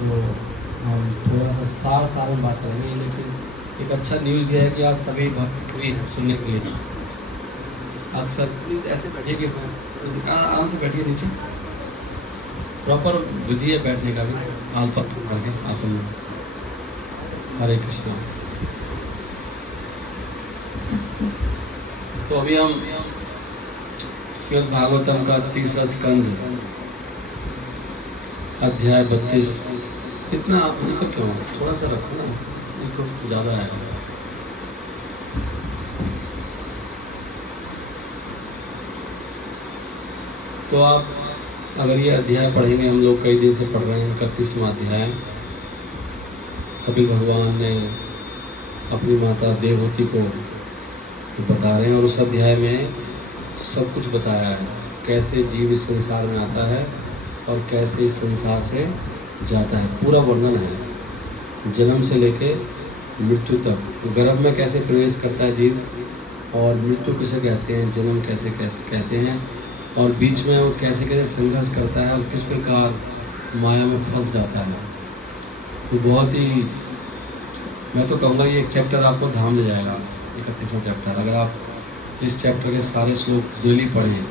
तो हम थोड़ा सा सार में बात करेंगे, लेकिन एक अच्छा न्यूज़ ये है कि आज सभी भक्त फ्री हैं सुनने के लिए। अक्सर प्लीज़ ऐसे बैठिए कि आराम से बैठिए, नीचे प्रॉपर विधि है बैठने का भी, आल पर मार के आसन में। हरे कृष्णा। तो अभी हम श्रीमद् भागवतम का 30वां स्कंद अध्याय 32। इतना इनको क्यों थोड़ा सा रखो ना, इनको ज़्यादा है। तो आप अगर ये अध्याय पढ़ेंगे, हम लोग कई दिन से पढ़ रहे हैं 31वां अध्याय। कपिल भगवान ने अपनी माता देवहूति को बता रहे हैं और उस अध्याय में सब कुछ बताया है, कैसे जीव इस संसार में आता है और कैसे इस संसार से जाता है। पूरा वर्णन है, जन्म से लेके मृत्यु तक। गर्भ में कैसे प्रवेश करता है जीव, और मृत्यु किसे कहते हैं, जन्म कैसे कहते हैं, और बीच में वो कैसे कैसे संघर्ष करता है और किस प्रकार माया में फंस जाता है। तो बहुत ही, मैं तो कहूँगा ये एक चैप्टर आपको धाम ले जाएगा, 31वां चैप्टर। अगर आप इस चैप्टर के सारे श्लोक डेली पढ़ें,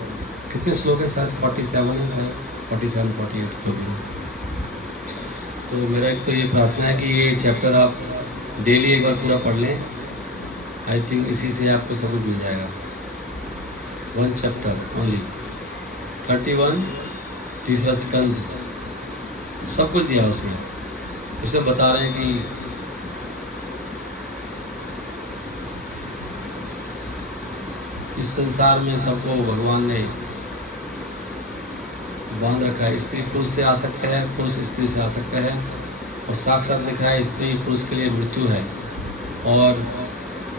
कितने श्लोक है, शायद 47 है, शायद 47 48 जो भी। तो मेरा एक तो ये प्रार्थना है कि ये चैप्टर आप डेली एक बार पूरा पढ़ लें। आई थिंक इसी से आपको सब कुछ मिल जाएगा। 1 चैप्टर ओनली, 31, 3रा स्कंद, सब कुछ दिया उसमें। उसे बता रहे हैं कि इस संसार में सबको भगवान ने बांध रखा है। स्त्री पुरुष से आ सकते हैं, पुरुष स्त्री से आ सकते हैं, और साक्षात लिखा है स्त्री पुरुष के लिए मृत्यु है। और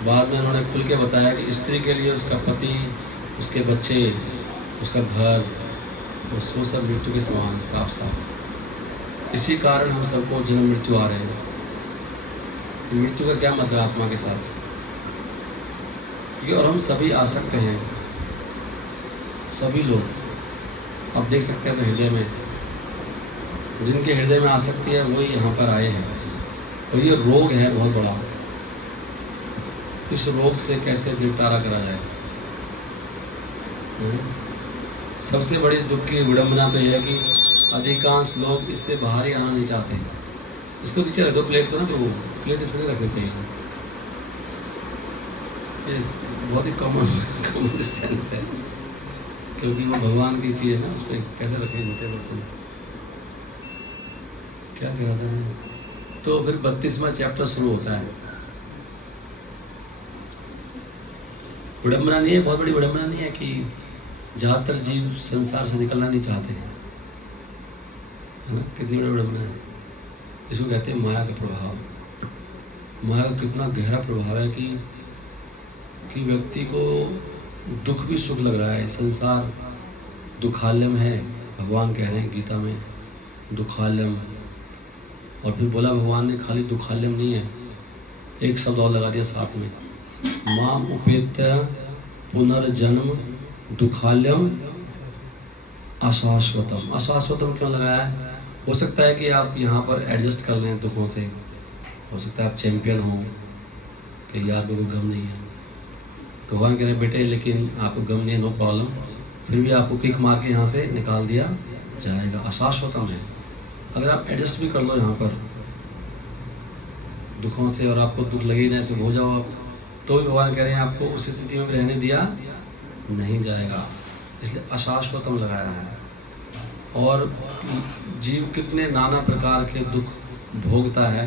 बाद में उन्होंने खुल के बताया कि स्त्री के लिए उसका पति, उसके बच्चे, उसका घर, वो सब मृत्यु के समान, साफ साफ। इसी कारण हम सबको जन्म मृत्यु आ रहे हैं। मृत्यु का क्या मतलब आत्मा के साथ, और हम सभी आ सकते हैं, सभी लोग। आप देख सकते हैं तो हृदय में, जिनके हृदय में आसक्ति है वही यहाँ पर आए हैं। और ये रोग है बहुत बड़ा, इस रोग से कैसे निपटारा करा जाए। सबसे बड़ी दुख की विडंबना तो यह है कि अधिकांश लोग इससे बाहर ही आना नहीं चाहते। इसको नीचे रख दो, प्लेट को ना प्रभु, प्लेट इसमें नहीं रखनी चाहिए। ये बहुत ही कॉमन सेंस है, क्योंकि वो भगवान की चीज़ है ना, उस पर कैसे रखें मोटे बर्तन। क्या कह रहा था मैं। तो फिर 32वां चैप्टर शुरू होता है। विडंबना नहीं है, बहुत बड़ी विडंबना नहीं है कि ज़्यादातर जीव संसार से निकलना नहीं चाहते हैं, है ना। कितनी बड़ी विडंबना है। इसको कहते हैं माया का प्रभाव। माया का कितना गहरा प्रभाव है कि व्यक्ति को दुख भी सुख लग रहा है। संसार दुखालयम है, भगवान कह रहे हैं गीता में, दुखालयम। और फिर बोला भगवान ने, खाली दुखालयम नहीं है, एक शब्द और लगा दिया साथ में, माम उपेत्य पुनर्जन्म दुखालयम अशाश्वतम। अशाश्वतम क्यों लगाया है? हो सकता है कि आप यहाँ पर एडजस्ट कर लें दुखों से, हो सकता है आप चैंपियन हों कि यार कोई गम नहीं है, तो भगवान कह रहे बेटे लेकिन आपको गम नहीं है, नो प्रॉब्लम, फिर भी आपको किक मार के यहाँ से निकाल दिया जाएगा। अशाश्वतम है। अगर आप एडजस्ट भी कर लो यहाँ पर दुखों से, और आपको दुख लगे ना, ऐसे हो जाओ आप, तो भी भगवान कह रहे हैं आपको उस स्थिति में रहने दिया नहीं जाएगा। इसलिए अशाश्वतम लगाया है। और जीव कितने नाना प्रकार के दुख भोगता है,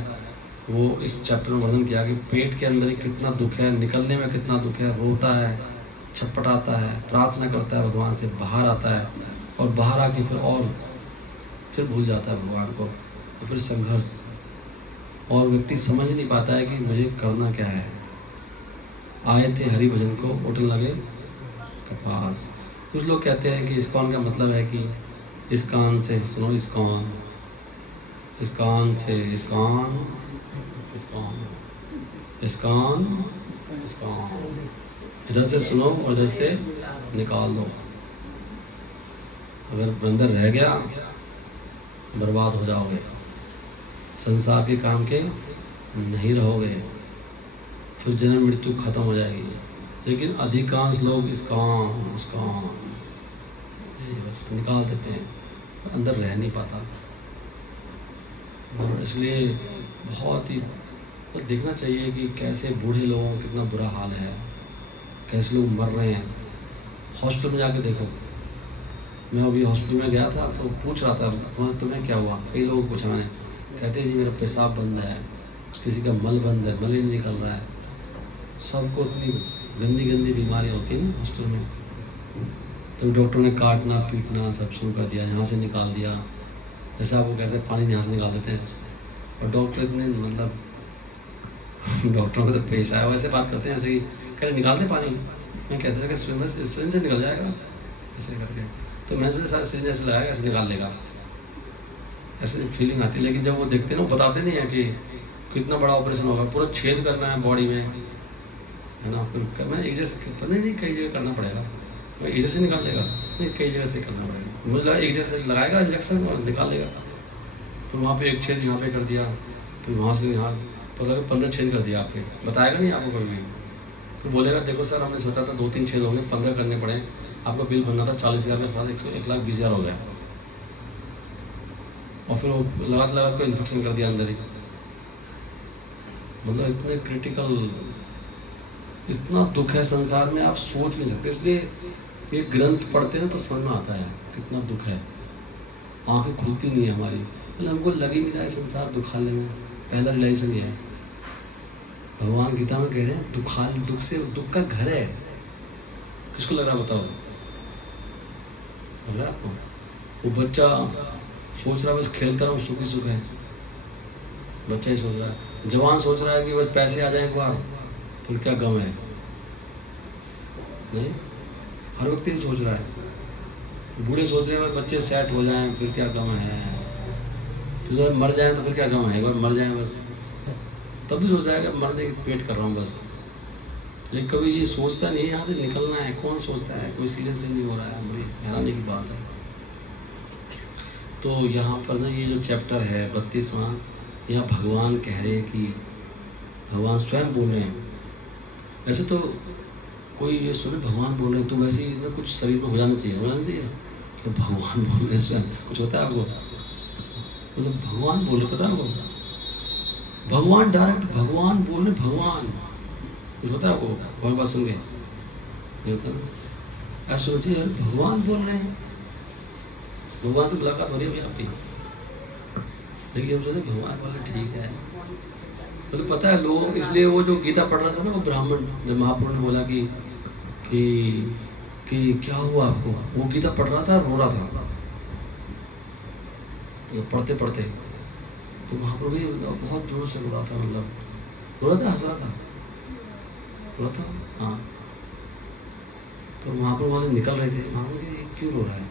वो इस चैप्टर में वर्णन किया कि पेट के अंदर ही कितना दुख है, निकलने में कितना दुख है, रोता है, छटपटाता है, प्रार्थना करता है भगवान से, बाहर आता है, और बाहर आके फिर भूल जाता है भगवान को, और फिर संघर्ष। और व्यक्ति समझ नहीं पाता है कि मुझे करना क्या है। आए थे हरि भजन को, उठने लगे कपास। कुछ लोग कहते हैं कि इस्कॉन का मतलब है कि इस कान से सुनो इस्कॉन, इस कान से इस्कॉन, इस्कॉन, इस्कॉन, इस्कॉन, इधर से सुनो और इधर से निकाल दो। अगर अंदर रह गया बर्बाद हो जाओगे। संसार के काम के नहीं रहोगे, फिर जन्म मृत्यु खत्म हो जाएगी। लेकिन अधिकांश लोग इस काम उस काम ये बस निकाल देते हैं, अंदर रह नहीं पाता। और इसलिए बहुत ही तो देखना चाहिए कि कैसे बूढ़े लोगों का कितना बुरा हाल है, कैसे लोग मर रहे हैं। हॉस्पिटल में जाके देखो, मैं अभी हॉस्पिटल में गया था तो पूछ रहा था वहाँ तुम्हें क्या हुआ, कई लोगों को पूछा मैंने, कहते हैं जी मेरा पेशाब बंद है, किसी का मल बंद है, मल ही नहीं निकल रहा है। सबको इतनी गंदी गंदी बीमारियाँ होती हैं ना हॉस्पिटल में, तो डॉक्टर ने काटना पीटना सब शुरू कर दिया, यहाँ से निकाल दिया। जैसे आपको कहते हैं पानी यहाँ से निकाल देते हैं, और डॉक्टर इतने मतलब डॉक्टरों को तो पेश आया वैसे बात करते हैं, ऐसे ही कह रहे निकाल दे पानी। मैं कैसे लगा सिरिंज से निकल जाएगा ऐसे करके, तो मैं सारे सिरिंज ऐसे लगाएगा ऐसे निकाल लेगा, ऐसे फीलिंग आती है। लेकिन जब वो देखते हैं ना, वो बताते नहीं है कि कितना बड़ा ऑपरेशन होगा, पूरा छेद करना है बॉडी में, है ना। फिर मैं एक जैसे पता नहीं कई जगह करना पड़ेगा, मैं एक जैसे निकाल लेगा, नहीं कई जगह से करना पड़ेगा। मुझे लगा एक जैसे लगाएगा इंजेक्शन और निकाल लेगा, तो वहाँ पे एक छेद यहाँ पे कर दिया, फिर वहाँ से यहाँ पता नहीं 15 छेद कर दिया आपके, बताएगा नहीं आपको कभी भी। फिर बोलेगा देखो सर हमने सोचा था 2-3 छेद होंगे, 15 करने पड़े, आपका बिल बनना था 40,000 के साथ 1,20,000 हो गया। और फिर वो लगा को इन्फेक्शन कर दिया अंदर ही। मतलब इतने क्रिटिकल, इतना दुख है संसार में, आप सोच नहीं सकते। इसलिए ये ग्रंथ पढ़ते हैं तो समझ में आता है कितना दुख है, आंखें खुलती नहीं है हमारी। मतलब हमको लग ही नहीं रहा है संसार दुखालय में। पहला रियलाइजेशन ये है, भगवान गीता में कह रहे हैं दुख से दुख का घर है। किसको लग रहा बताओ, लग रहा है आपको? वो बच्चा सोच रहा है बस खेलता रहूं, सुखी सुख है, बच्चा ही सोच रहा है। जवान सोच रहा है कि बस पैसे आ जाए एक बार, फिर क्या गम है। नहीं, हर व्यक्ति ही सोच रहा है। बूढ़े सोच रहे हैं बच्चे सेट हो जाएं, फिर क्या गम है। फिर मर जाए तो फिर क्या गम है, एक बार मर जाए बस, तब भी सोच रहा है कि मरने की वेट कर रहा हूँ बस। लेकिन कभी ये सोचता नहीं है यहाँ से निकलना है, कौन सोचता है, कोई सीरियस नहीं हो रहा है। बड़ी हैरानी की बात है। तो यहाँ पर ना ये जो चैप्टर है 32वां, यहाँ भगवान कह रहे हैं कि भगवान स्वयं बोल रहे हैं। वैसे तो कोई ये सुने भगवान बोल रहे हैं तो वैसे ही कुछ शरीर में हो जाना चाहिए कि भगवान बोल रहे हैं स्वयं, कुछ होता है आपको? मतलब भगवान बोल रहे, पता है आपको? भगवान डायरेक्ट भगवान बोल रहे, भगवान कुछ होता है आपको? हमारी बात सुन गए ऐसा सोचिए, भगवान बोल रहे हैं, भगवान से मुलाकात हो रही है आपकी। लेकिन हम सोचे भगवान बोल रहे ठीक है। तो पता है लोग, इसलिए वो जो गीता पढ़ रहा था ना वो ब्राह्मण, जब महापुरुष ने बोला कि क्या हुआ आपको, वो गीता पढ़ रहा था, रो रहा था तो पढ़ते पढ़ते। तो महापुरुष भी बहुत जोर से रो रहा था, मतलब रो रहा था, हंस रहा था, रो रहा था। हाँ, तो महापुरुष वहाँ से निकल रहे थे। महापुरुष क्यों रो रहा है?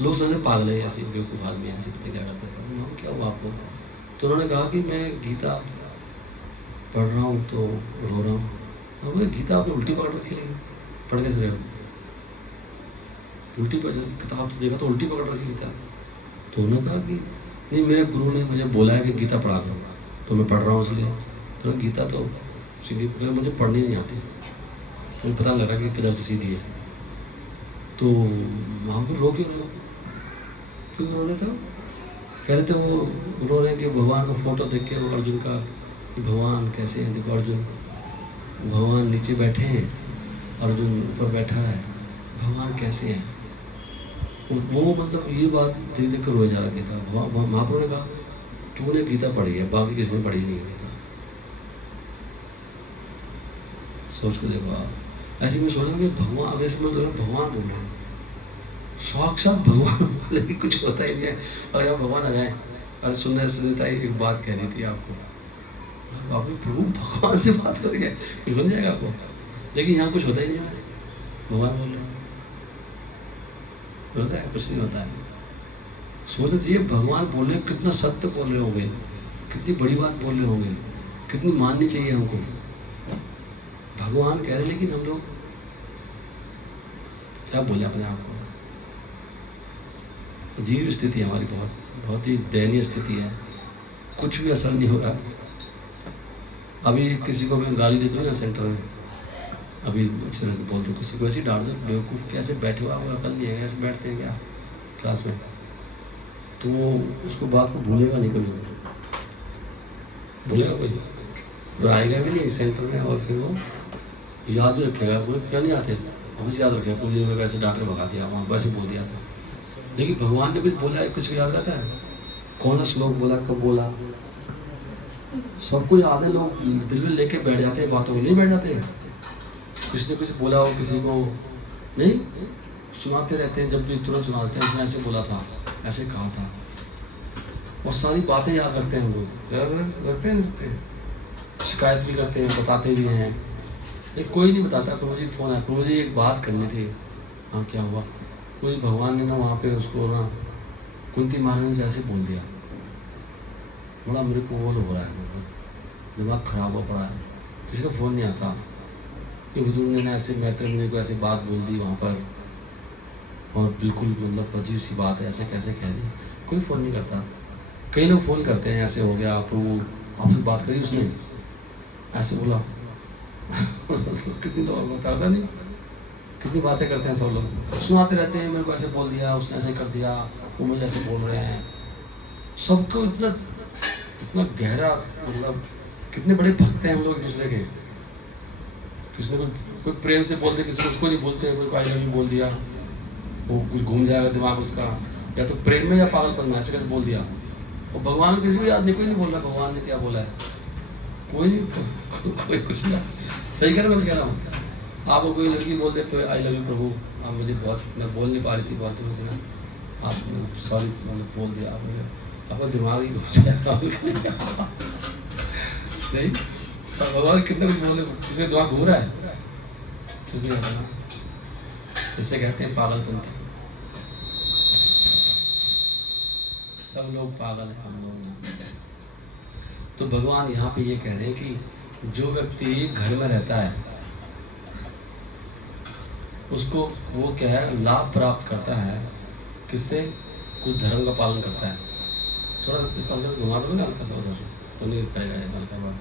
लोग समझे पागल है, ऐसे बेवकूफ़ आदमी ऐसे क्या करते थे। क्या हुआ आपको? तो उन्होंने कहा कि मैं गीता पढ़ रहा हूँ तो रो रहा हूँ। अब वो गीता आपने उल्टी पकड़ रखी, लेकिन पढ़ कैसे रहे हो? उल्टी पकड़, किताब तो देखा तो उल्टी पकड़ रखी गीता। तो उन्होंने कहा कि नहीं, मेरे गुरु ने मुझे बोला है कि गीता पढ़ा करो, तो मैं पढ़ रहा हूँ इसलिए। तो गीता तो सीधी पकड़, मुझे पढ़नी नहीं आती, तो मुझे पता लगा कि किधर से सीधी है। तो वहाँ पर रो क्यों रहे हो? क्यों रो रहे थे? कह रहे थे वो रो रहे हैं कि भगवान का फोटो देख के, वो अर्जुन का, कि भगवान कैसे हैं। देखो अर्जुन, भगवान नीचे बैठे हैं, अर्जुन ऊपर बैठा है, भगवान कैसे हैं। वो मतलब ये बात देख देख कर रोए जा रहा था। महाप्रभु ने कहा तूने गीता पढ़ी है, बाकी किसी ने पढ़ी नहीं है गीता। सोच को देखो आप। ऐसे में सोचेंगे भगवान, अब समझ लो भगवान बोल रहे हैं, साक्षात भगवान, लेकिन कुछ होता ही नहीं है। और जब भगवान आ जाए, अरे सुनता ही एक बात कहनी थी आपको, आपको प्रभु भगवान से बात करेंगे, कुछ बन जाएगा आपको। लेकिन यहाँ कुछ होता ही नहीं है, भगवान बोल रहे हैं, होता है कुछ नहीं होता है। सोचना चाहिए भगवान बोल रहे, कितना सत्य बोल रहे होंगे, कितनी बड़ी बात बोल रहे होंगे, कितनी माननी चाहिए हमको। भगवान कह रहे, लेकिन हम लोग क्या बोले अपने आप को? अजीब स्थिति है हमारी, बहुत बहुत ही दयनीय स्थिति है। कुछ भी असर नहीं हो रहा। अभी किसी को मैं गाली देता हूँ ना सेंटर में, अभी अक्सर से बोल दूँ किसी को, ऐसे डांट दो, बेवकूफ़ कैसे बैठे हुआ, अकल नहीं है, ऐसे बैठते हैं क्या क्लास में, तो वो उसको बात को भूलेगा नहीं, कभी भूलेगा कोई, वो आएगा भी नहीं सेंटर में, और फिर वो याद भी रखेगा। वो क्या नहीं आते, हमें याद रखेगा पूरी में वैसे डांट के भगा दिया, वहाँ वैसे बोल दिया था। लेकिन भगवान ने कुछ बोला है, कुछ याद रहता है, कौन सा श्लोक बोला, कब बोला, सबको याद है। लोग दिल में लेके बैठ जाते हैं बातों को, नहीं बैठ जाते हैं। किसी ने कुछ बोला हो किसी को, नहीं सुनाते रहते हैं, जब भी तुरंत सुनाते हैं, उसने ऐसे बोला था, ऐसे कहा था, और सारी बातें याद रखते हैं हम लोग, याद रखते हैं, शिकायत भी करते हैं, बताते भी हैं। लेकिन कोई नहीं बताता। प्रभु जी फ़ोन आया, प्रभु जी एक बात करनी थी। हाँ क्या हुआ? प्रभु जी भगवान ने ना वहाँ पे उसको ना कुंती महारानी से ऐसे बोल दिया, बड़ा मेरे को वो हो रहा है, दिमाग खराब हो पड़ा है। किसी का फ़ोन नहीं आता कि बुजुर्ग ने ऐसे मैत्री मुनि को ऐसे बात बोल दी वहाँ पर, और बिल्कुल मतलब अजीब सी बात है, ऐसे कैसे कह दी। कोई फ़ोन नहीं करता। कई लोग फ़ोन करते हैं, ऐसे हो गया, प्रभु आपसे बात करी उसने, ऐसे बोला कितनी लोग बताता नहीं, कितनी बातें करते हैं सब लोग, सुनाते रहते हैं, मेरे को ऐसे बोल दिया, उसने ऐसे कर दिया, वो मुझे ऐसे बोल रहे हैं। सबको इतना इतना गहरा, मतलब कितने बड़े भक्त हैं हम लोग एक दूसरे के। किसी ने कोई प्रेम से बोलते, किसी को उसको नहीं बोलते, कोई आई लव यू बोल दिया, वो कुछ घूम जाएगा दिमाग उसका, या तो प्रेम में या पागलपन में, ऐसे कैसे बोल दिया। और भगवान को किसी को याद नहीं, कोई नहीं बोल रहा भगवान ने क्या बोला है, कोई नहीं, कोई कुछ नहीं। सही कह रहा मैं कह रहा हूँ। आपको कोई लड़की बोल दे तो आई लव यू प्रभु, आप मुझे बहुत, मैं बोल नहीं पा रही थी बहुत दिनों से ना, आपने सॉरी मतलब बोल दिया, आप मुझे, आपका दिमाग ही घूम जाएगा नहीं। भगवान कितना कुछ बोले, किसी दिमाग घूम रहा है, कुछ नहीं आता ना। इससे कहते हैं पागलपंथी। सब लोग पागल हैं, हम लोग ना। तो भगवान यहाँ पे ये कह रहे हैं कि जो व्यक्ति घर में रहता है उसको वो क्या है, लाभ प्राप्त करता है, किससे, कुछ धर्म का पालन करता है। थोड़ा इस पंखे से घुमा दो ना हल्का सा उधर, तो नहीं करेगा हल्का बस।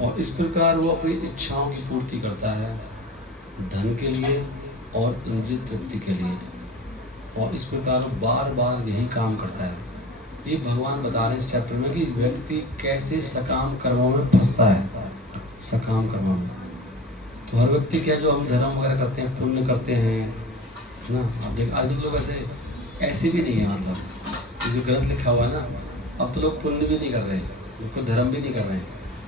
और इस प्रकार वो अपनी इच्छाओं की पूर्ति करता है, धन के लिए और इंद्रिय तृप्ति के लिए, और इस प्रकार वो बार बार यही काम करता है। ये भगवान बता रहे हैं इस चैप्टर में कि व्यक्ति कैसे सकाम कर्मों में फंसता है। सकाम कर्मों में तो हर व्यक्ति क्या, जो हम धर्म वगैरह करते हैं, पुण्य करते हैं ना, अब देख आज लोग ऐसे भी नहीं है, मतलब जो ग्रंथ लिखा हुआ है ना, अब तो लोग पुण्य भी नहीं कर रहे हैं, उनको धर्म भी नहीं कर रहे हैं।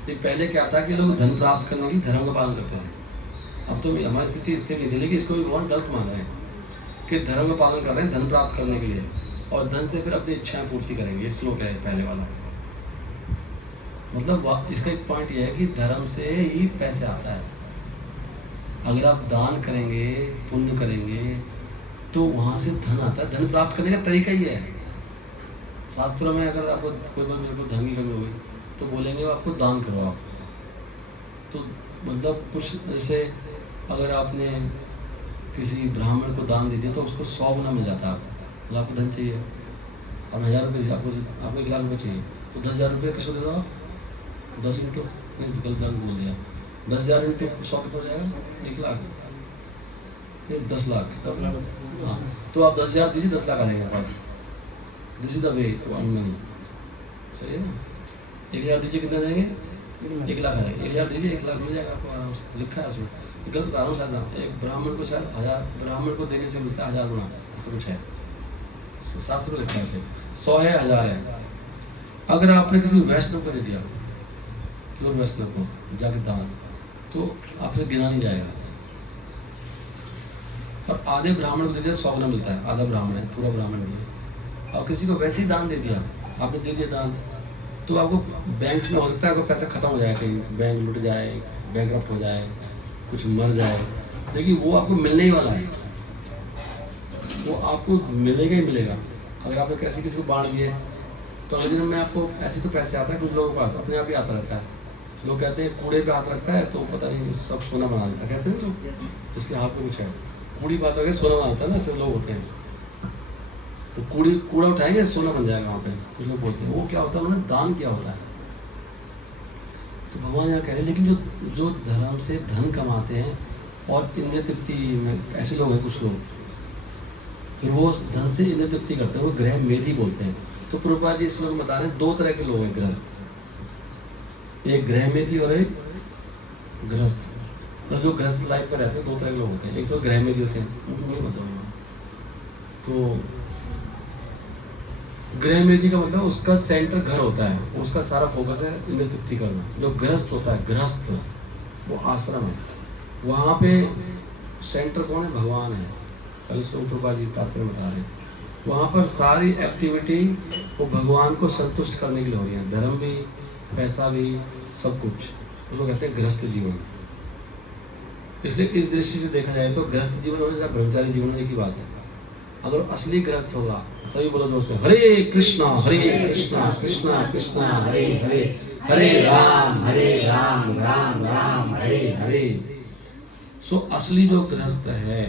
ये पहले क्या था कि लोग धन प्राप्त करने के लिए धर्म का पालन करते हैं। अब तो हमारी स्थिति इससे नहीं थी, लेकिन इसको भी बहुत गलत मान रहे हैं कि धर्म का पालन कर रहे हैं धन प्राप्त करने के लिए, और धन से फिर अपनी इच्छाएं पूर्ति करेंगे। ये श्लोक है पहले वाला। मतलब इसका एक पॉइंट ये है कि धर्म से ही पैसे आता है। अगर आप दान करेंगे, पुण्य करेंगे, तो वहां से धन आता है। धन प्राप्त करने का तरीका ही है। शास्त्रों में अगर आपको कोई बार मेरे को धन की कमी होगी तो बोलेंगे आपको दान करो आप। तो मतलब कुछ जैसे अगर आपने किसी ब्राह्मण को दान दे दिया तो उसको 100 गुना मिल जाता है आपको। मतलब आपको धन चाहिए और 1000 रुपये, आपको 1 लाख रुपये चाहिए, तो 10,000 रुपये किसको दे दो आप? 10 इंटू, गलत दान बोल दिया, 10,000 इंटू 100 कितना हो जाएगा? 1 लाख, 10 लाख, 10 लाख। हाँ, तो आप 10,000 दीजिए, 10 लाख आ जाएगा पास। This is the way to earn money. सही है ना? 1,000 दीजिए, कितना जाएंगे? 1 लाख आ जाएगा। 1,000 दीजिए, 1 लाख मिल जाएगा आपको आराम से। लिखा है उसमें, गलत बता रहा हूँ शायद ना, एक ब्राह्मण को शायद 1000, ब्राह्मण को देने से मिलता है 1000 गुना, ऐसा कुछ है शास्त्र में लिखा है। 100 है, 1000 है। अगर आपने किसी वैष्णव को दे दिया, प्योर वैष्णव को जाके दान, तो आपसे गिना नहीं जाएगा। और आधे ब्राह्मण को दे दिया 100 गुना मिलता है, आधा ब्राह्मण है, पूरा ब्राह्मण नहीं है। और किसी को वैसे ही दान दे दिया, आपने दे दिया दान, तो आपको बैंक में हो सकता है आपका पैसा खत्म हो जाए, कहीं बैंक लुट जाए, बैंकरप्ट हो जाए, कुछ मर जाए, लेकिन वो आपको मिलने ही वाला है, वो आपको मिलेगा ही मिलेगा। अगर आपने कैसे किसी को बांट दिए तो अगले दिन में आपको ऐसे तो पैसे आता है, कुछ लोगों के पास अपने आप ही आता रहता है। लोग कहते हैं कूड़े पे हाथ रखता है तो पता नहीं सब सोना बना देता है, कहते हैं लोग, इसके हाथ में कुछ है, कूड़ी बात करके सोना बनाता है ना, ऐसे लोग होते हैं। तो कूड़ा उठाएंगे सोना बन जाएगा वहाँ पे, कुछ लोग बोलते हैं। वो क्या होता है, उन्होंने दान किया होता है। तो भगवान यहाँ कह रहे हैं लेकिन जो धर्म से धन कमाते हैं और इंद्रिय तृप्ति में ऐसे लोग हैं, कुछ लोग फिर वो धन से इंद्रिय तृप्ति करते हैं, वो ग्रह मेधी बोलते हैं। तो प्रभुपाद जी इस लोग बता रहे हैं 2 तरह के लोग हैं गृहस्थ, एक ग्रह मेधी और एक गृहस्थ। तो जो गृहस्थ लाइफ में रहते हैं 2 तरह के लोग होते हैं, एक तो ग्रह मेधी होते हैं, नहीं बताऊंगा। तो गृह मेधी का मतलब उसका सेंटर घर होता है, उसका सारा फोकस है इंद्रिय तृप्ति करना। जो गृहस्थ होता है, गृहस्थ वो आश्रम है, वहाँ पे सेंटर कौन है, भगवान है। कल प्रभुपाद जी तात्पर्य बता रहे हैं, वहाँ पर सारी एक्टिविटी वो भगवान को संतुष्ट करने के लिए हो रही है, धर्म भी, पैसा भी, सब कुछ। उसको कहते हैं गृहस्थ जीवन। इसलिए इस दृष्टि से देखा जाए तो गृहस्थ जीवन और ब्रह्मचारी जीवन एक ही बात है। अगर असली गृहस्थ होगा, सभी बोलो जोर से, हरे कृष्णा कृष्णा कृष्णा हरे हरे, हरे राम राम राम हरे हरे। सो असली जो गृहस्थ है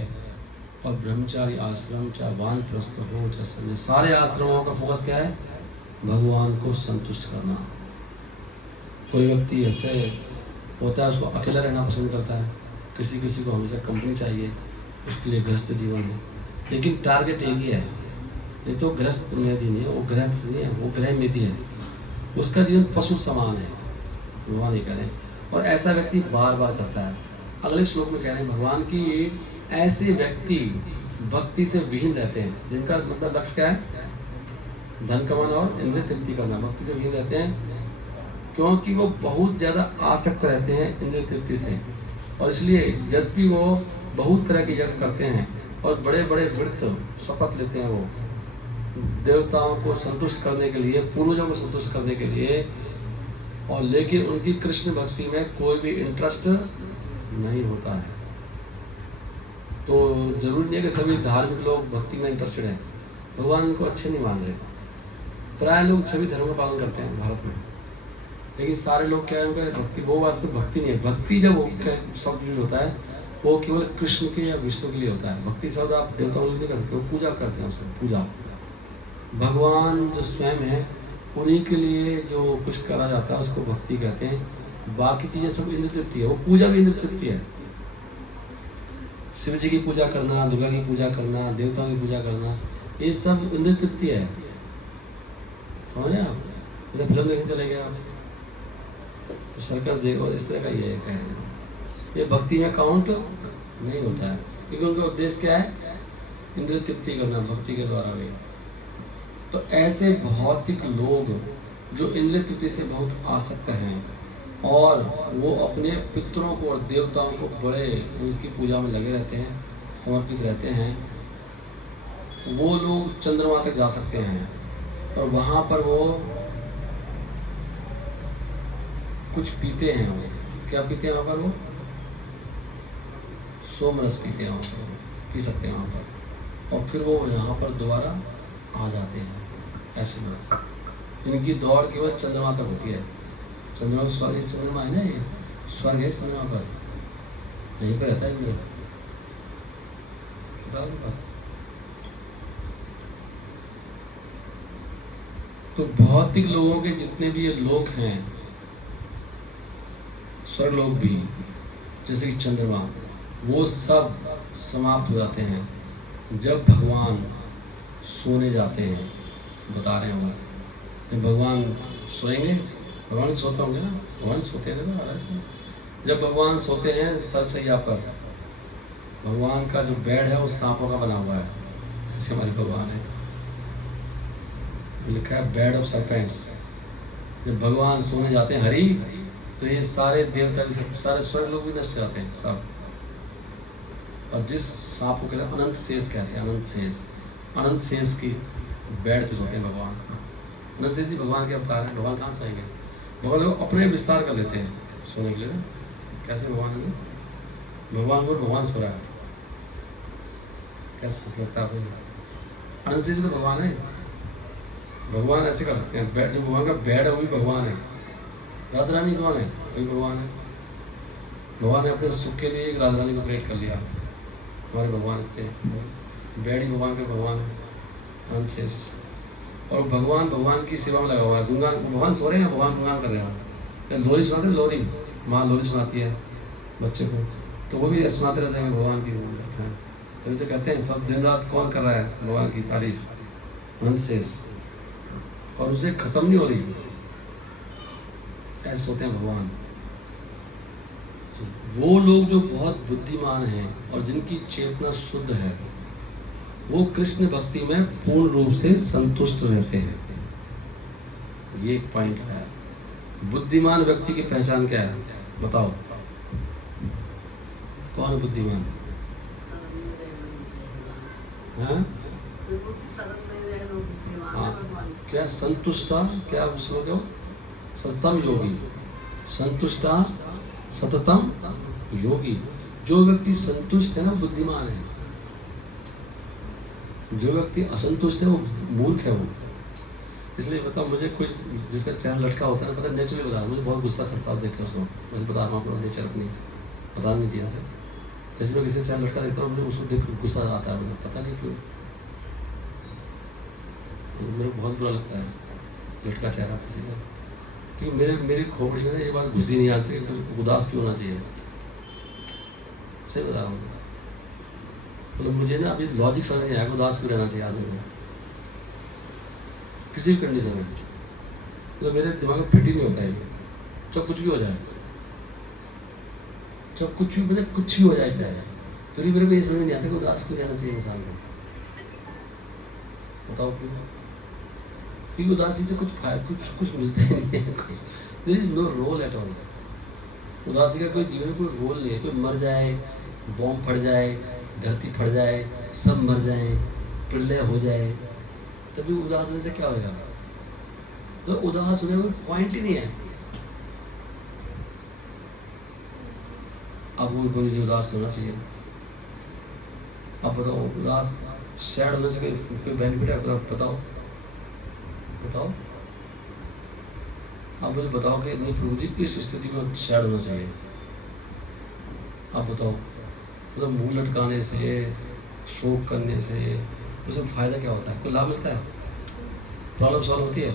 और ब्रह्मचारी आश्रम, चाहे वानप्रस्थ हो चाहे सन्यासी, सारे आश्रमों का फोकस क्या है, भगवान को संतुष्ट करना। कोई व्यक्ति ऐसे होता है उसको अकेला रहना पसंद करता है, किसी को हमेशा कंपनी चाहिए, उसके लिए गृहस्थ जीवन है। लेकिन टारगेट एक ही है, नहीं तो गृहस्थ मेधी नहीं है, वो गृहस्थ नहीं है, वो ग्रह मेधी है, उसका जीवन पशु समान है, भगवान ये कह रहे हैं। और ऐसा व्यक्ति बार बार करता है। अगले श्लोक में कह रहे हैं भगवान की ऐसे व्यक्ति भक्ति से विहीन रहते हैं, जिनका मतलब लक्ष्य क्या है, धन कमाना और इंद्रिय तृप्ति करना। भक्ति से विहीन रहते हैं क्योंकि वो बहुत ज़्यादा आसक्त रहते हैं इंद्रिय तृप्ति से, और इसलिए जब भी वो बहुत तरह की यज्ञ करते हैं और बड़े बड़े व्रत शपथ लेते हैं, वो देवताओं को संतुष्ट करने के लिए, पूर्वजों को संतुष्ट करने के लिए, और लेकिन उनकी कृष्ण भक्ति में कोई भी इंटरेस्ट नहीं होता है। तो जरूरी नहीं है कि सभी धार्मिक लोग भक्ति में इंटरेस्टेड हैं, भगवान उनको अच्छे नहीं मान रहे। प्राय लोग सभी धर्मों का पालन करते हैं भारत में, लेकिन सारे लोग क्या है, उनका भक्ति, वो वास्तव भक्ति नहीं है। भक्ति जब शब्द यूज होता है वो केवल कृष्ण के या विष्णु के लिए होता है। भक्ति शब्द आप देवताओं के लिए नहीं कर सकते, वो पूजा करते हैं, उसको पूजा। भगवान जो स्वयं है उन्हीं के लिए जो कुछ करा जाता है उसको भक्ति कहते हैं। बाकी चीजें सब इंद्र तृप्ति है, वो पूजा भी इंद्र तृप्ति है। शिव जी की पूजा करना, दुर्गा की पूजा करना, देवताओं की पूजा करना, ये सब इंद्र तृप्ति है। समझ रहे आप? जैसे फिल्म देखने चले गए आप, सर्कस देखो, इस तरह का ये कह रहे हैं, ये भक्ति में काउंट नहीं होता है, क्योंकि उनका उद्देश्य क्या है, इंद्रिय तृप्ति करना भक्ति के द्वारा भी। तो ऐसे भौतिक लोग जो इंद्रिय तृप्ति से बहुत आसक्त हैं और वो अपने पितरों को और देवताओं को बड़े उनकी पूजा में लगे रहते हैं, समर्पित रहते हैं, वो लोग चंद्रमा तक जा सकते हैं और वहाँ पर वो कुछ पीते हैं। वो क्या पीते हैं वहाँ पर, वो सोम रस पीते हैं, वहाँ पर पी सकते हैं वहाँ पर, और फिर वो यहाँ पर दोबारा आ जाते हैं। ऐसे लोग, इनकी दौड़ केवल चंद्रमा तक होती है। चंद्रमा स्वर्ग, चंद्रमा है ना, ये स्वर्ग है चंद्रमा पर, यहीं पर रहता है इंद्र। तो भौतिक लोगों के जितने भी ये लोक हैं, स्वर्ग लोग भी, जैसे कि चंद्रमा, वो सब समाप्त हो जाते हैं जब भगवान सोने जाते हैं। बता रहे होंगे भगवान सोएंगे, भगवान सोते होंगे ना, भगवान सोते हैं ना ऐसे। जब भगवान सोते हैं सरसैया पर, भगवान का जो बेड है वो सांपों का बना हुआ है, ऐसे हमारे भगवान है, लिखा है बेड ऑफ सर्पेंट्स। जब भगवान सोने जाते हैं हरि, तो ये सारे देवता भी, सारे स्वर्ग लोग भी नष्ट हो जाते हैं सब। और जिस सांप को कहते हैं अनंत शेष कहते हैं, अनंत शेष, अनंत शेष की बेड पे सोते हैं भगवान। अनंत शेष जी भगवान के अवतार हैं। भगवान कहाँ सोएंगे, भगवान को अपने विस्तार कर देते हैं सोने के लिए ना। कैसे भगवान है, भगवान को भगवान सो रहा है, कैसे लगता है आपको? अनंत शेष जी तो भगवान है, भगवान ऐसे कर सकते हैं। जो भगवान का बेड है वो भी भगवान है, राधा रानी कौन है, वही भगवान है। भगवान ने अपने सुख के लिए एक राधा रानी को क्रिएट कर लिया, हमारे भगवान के बेड ही भगवान के भगवान है। अनसेस। और भगवान की सेवा में लगा हुआ है, गुणगान, भगवान सो रहे हैं, भगवान गुणगान कर रहे हैं। लोरी सुनाते हैं, लोरी माँ लोरी सुनाती है बच्चे को, तो वो भी सुनाते रहते हैं भगवान की गाथा। तभी तो कहते हैं सब दिन रात कौन कर रहा है भगवान की तारीफ, अनसेस, और उसे खत्म नहीं हो रही। ऐसे होते हैं भगवान। वो लोग जो बहुत बुद्धिमान हैं और जिनकी चेतना शुद्ध है, वो कृष्ण भक्ति में पूर्ण रूप से संतुष्ट रहते हैं। ये एक पॉइंट है। बुद्धिमान व्यक्ति की पहचान क्या है बताओ, कौन है बुद्धिमान? हाँ? क्या संतुष्टा, क्या उसमें क्यों सततम योगी, संतुष्टा सततम योगी। जो व्यक्ति संतुष्ट है ना बुद्धिमान है, जो व्यक्ति असंतुष्ट है वो मूर्ख है। वो इसलिए बताओ, मुझे कोई जिसका चेहरा लटका होता है ना, पता नेचुरली बता, मुझे बहुत गुस्सा चढ़ता है देख के उसको, मुझे बता रहा हूँ अपना नेचर अपनी पता नहीं चाहिए से। जैसे मैं किसी का चेहरा लटका देखता हूँ, मुझे उसको देख गुस्सा आता है, मुझे पता नहीं क्यों, मेरे को बहुत बुरा लगता है लटका चेहरा किसी का, क्योंकि मेरी खोपड़ी में ना ये बात घुसी नहीं आज तक उदास क्यों होना चाहिए। सही बता रहा हूँ, मतलब मुझे ना अभी लॉजिक समझ नहीं आया, उदास क्यों रहना चाहिए आदमी को किसी भी कंडीशन में। मतलब मेरे दिमाग में फिट ही नहीं होता है, चाहे कुछ भी हो जाए, चाहे कुछ भी, मतलब कुछ भी हो जाए चाहे, फिर भी मेरे को ये समझ नहीं आता कि उदास क्यों रहना चाहिए इंसान को। बताओ क्यों? क्योंकि उदासी से कुछ फायदा, कुछ मिलता ही नहीं है, कुछ there is no role at all. उदासी का कोई जीवन में कोई रोल नहीं है। कोई मर जाए, बॉम्ब फट जाए, धरती फट जाए, सब मर जाए, प्रलय हो जाए, तभी उदास होने से क्या होगा? तो उदास होने का पॉइंट ही नहीं है। अब वो मुझे उदास होना चाहिए। अब बताओ, उदास सैड होने से कोई बेनिफिट है? बताओ बताओ, आप मुझे बताओ कि नहीं प्रभु जी किस स्थिति में सैड होना चाहिए? आप बताओ, मतलब मुंह लटकाने से, शोक करने से उसमें फायदा क्या होता है? कोई लाभ मिलता है? प्रॉब्लम सॉल्व होती है?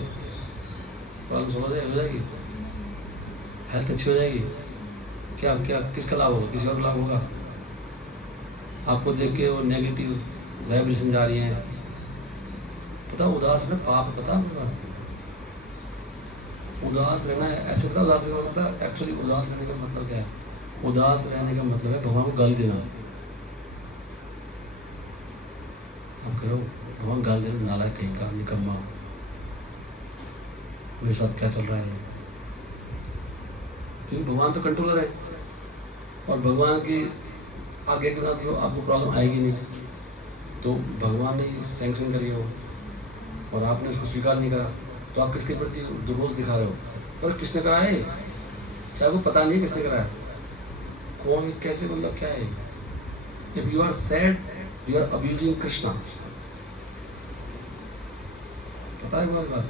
प्रॉब्लम सॉल्व हो जाएगी, हेल्थ अच्छी हो जाएगी, क्या क्या किसका लाभ होगा? किसी और लाभ होगा? आपको देख के वो नेगेटिव वाइब्रेशन जा रही है, पता उदास में पाप, पता उदास रहना है ऐसे, पता उदास रहने का मतलब, एक्चुअली उदास रहने का मतलब क्या है? उदास रहने का मतलब है भगवान को गाली देना। आप करो भगवान गाली देना, नालायक कहीं का, निकम्मा, मेरे साथ क्या चल रहा है? क्योंकि भगवान तो कंट्रोलर है, और भगवान की आगे के बाद तो आपको प्रॉब्लम आएगी नहीं। तो भगवान ने सैंक्शन करी हो और आपने उसको स्वीकार नहीं करा, तो आप किसके प्रति दुर्रोष दिखा रहे हो? पर किसने करा है, चाहे वो पता नहीं किसने करा है, कौन कैसे, मतलब क्या है? If you are sad you are abusing Krishna, पता है हमारी बात।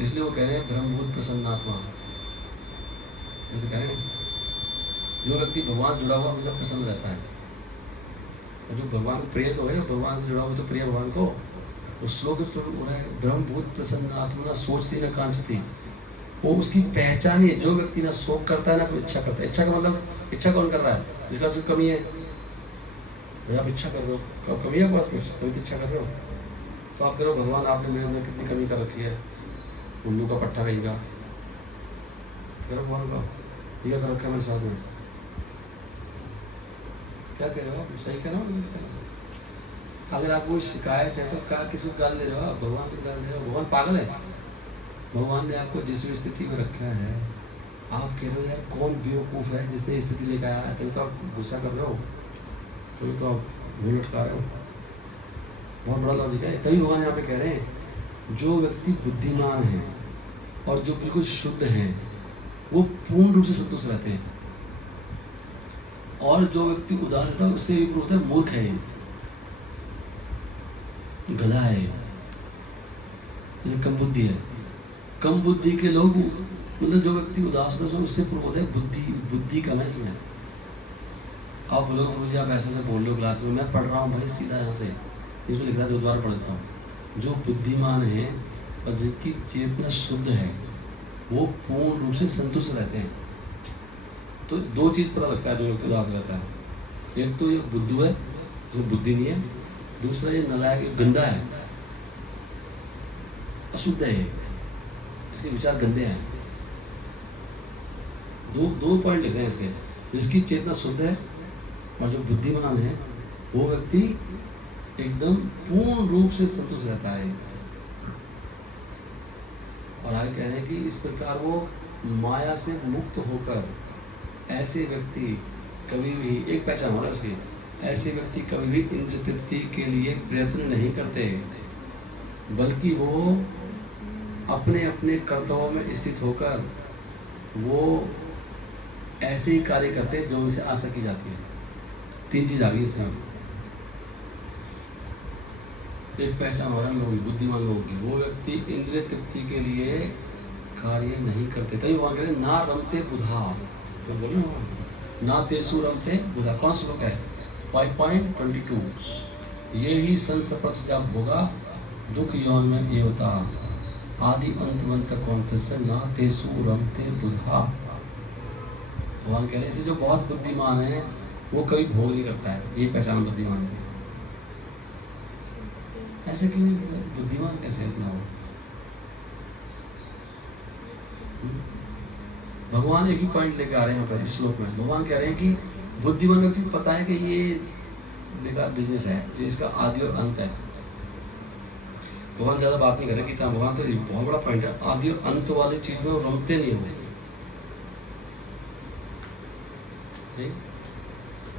इसलिए वो कह रहे हैं ब्रह्मभूत प्रसन्नात्मा, कह रहे हैं जो व्यक्ति भगवान जुड़ा हुआ हमेशा प्रसन्न रहता है, और जो भगवान प्रिय तो है, भगवान से जुड़ा हुआ तो प्रिय भगवान को, तो श्लोक तो हो रहा है ब्रह्मभूत प्रसन्नात्मा सोचती न कांचती। वो उसकी पहचान ही है। जो व्यक्ति ना शोक करता है ना कोई इच्छा करता है। इच्छा का मतलब, इच्छा कौन कर रहा है? जिसका उसकी कमी है। भाई आप इच्छा कर रहे हो, तो कमी है पास कुछ, तभी तो इच्छा कर रहे हो। तो आप कह रहे हो भगवान आपने मेरे अंदर कितनी कमी कर रखी है, उल्लू का पट्टा कहीं का, कह रहे भगवान का यह कर रखा है मेरे साथ में। क्या कह रहे हो आप? सही कह रहा हूँ? अगर आपको शिकायत है तो क्या किसी को गाल दे रहे हो? आप भगवान को गाल दे रहे हो? भगवान पागल है? भगवान ने आपको जिस स्थिति में रखा है, आप कह रहे हो यार कौन बेवकूफ़ है जिसने स्थिति लेकर आया, तभी तो आप गुस्सा कर रहे हो, तभी तो आप मुँह लटका रहे हो। बहुत बड़ा लॉजिक है। तभी भगवान यहाँ पे कह रहे हैं जो व्यक्ति बुद्धिमान है और जो बिल्कुल शुद्ध हैं वो पूर्ण रूप से संतुष्ट रहते हैं, और जो व्यक्ति उदास रहता है उससे विपरीत होता है, मूर्ख है, गधा है, कम बुद्धि है। कम बुद्धि के लोग, मतलब जो व्यक्ति उदास होता है उससे पूर्व होता है बुद्धि कम है इसमें। आप बोलोगे मुझे आप ऐसे से बोल रहे हो क्लास में, मैं पढ़ रहा हूँ भाई सीधा यहाँ से, इसमें लिख रहा है, दोबारा पढ़ देता हूँ। जो बुद्धिमान है और जिनकी चेतना शुद्ध है वो पूर्ण रूप से संतुष्ट रहते हैं। तो दो चीज पता लगता है जो व्यक्ति उदास रहता है, एक तो ये बुद्धू है जिसमें बुद्धि नहीं है, दूसरा ये नलायक, ये गंदा है, अशुद्ध है, इसके विचार गंदे हैं। दो पॉइंट लिख रहे हैं इसके। जिसकी चेतना शुद्ध है और जो बुद्धिमान है वो व्यक्ति एकदम पूर्ण रूप से संतुष्ट रहता है। और आगे कह रहे हैं कि इस प्रकार वो माया से मुक्त होकर ऐसे व्यक्ति कभी भी, एक पहचान हो रहा है उसकी, ऐसे व्यक्ति कभी भी इंद्रिय तृप्ति के लिए प्रयत्न नहीं करते, बल्कि वो अपने अपने कर्तव्यों में स्थित होकर वो ऐसे ही कार्य करते हैं जो उनसे आशा की जाती है। तीन चीज आ गई इसमें। एक पहचान हो रहा है लोगों की, बुद्धिमान लोगों की, वो व्यक्ति इंद्रिय तृप्ति के लिए कार्य नहीं करते। तभी वहां कह रहे ना रमते बुधा, तो बोलो ना तेसु रमते बुधा। कौन सा श्लोक है? 5.22। ये ही संस्पर्श जब होगा दुख यौन में ये होता आदि अंतवंत कौन से ना तेसु रमते बुधा। भगवान कह रहे हैं जो बहुत बुद्धिमान है वो कभी भोग नहीं करता है। ये पहचान बुद्धिमान है। ऐसे क्यों? बुद्धिमान कैसे इतना हो? भगवान एक ही पॉइंट लेके आ रहे हैं यहाँ पर इस श्लोक में। भगवान कह रहे हैं कि बुद्धिमान व्यक्ति को पता है कि ये बेकार बिजनेस है, ये इसका आदि और अंत है। भगवान ज्यादा बात नहीं कर रहे कि भगवान तो बहुत बड़ा पॉइंट है, आदि और अंत वाली चीज में वो रमते नहीं हो।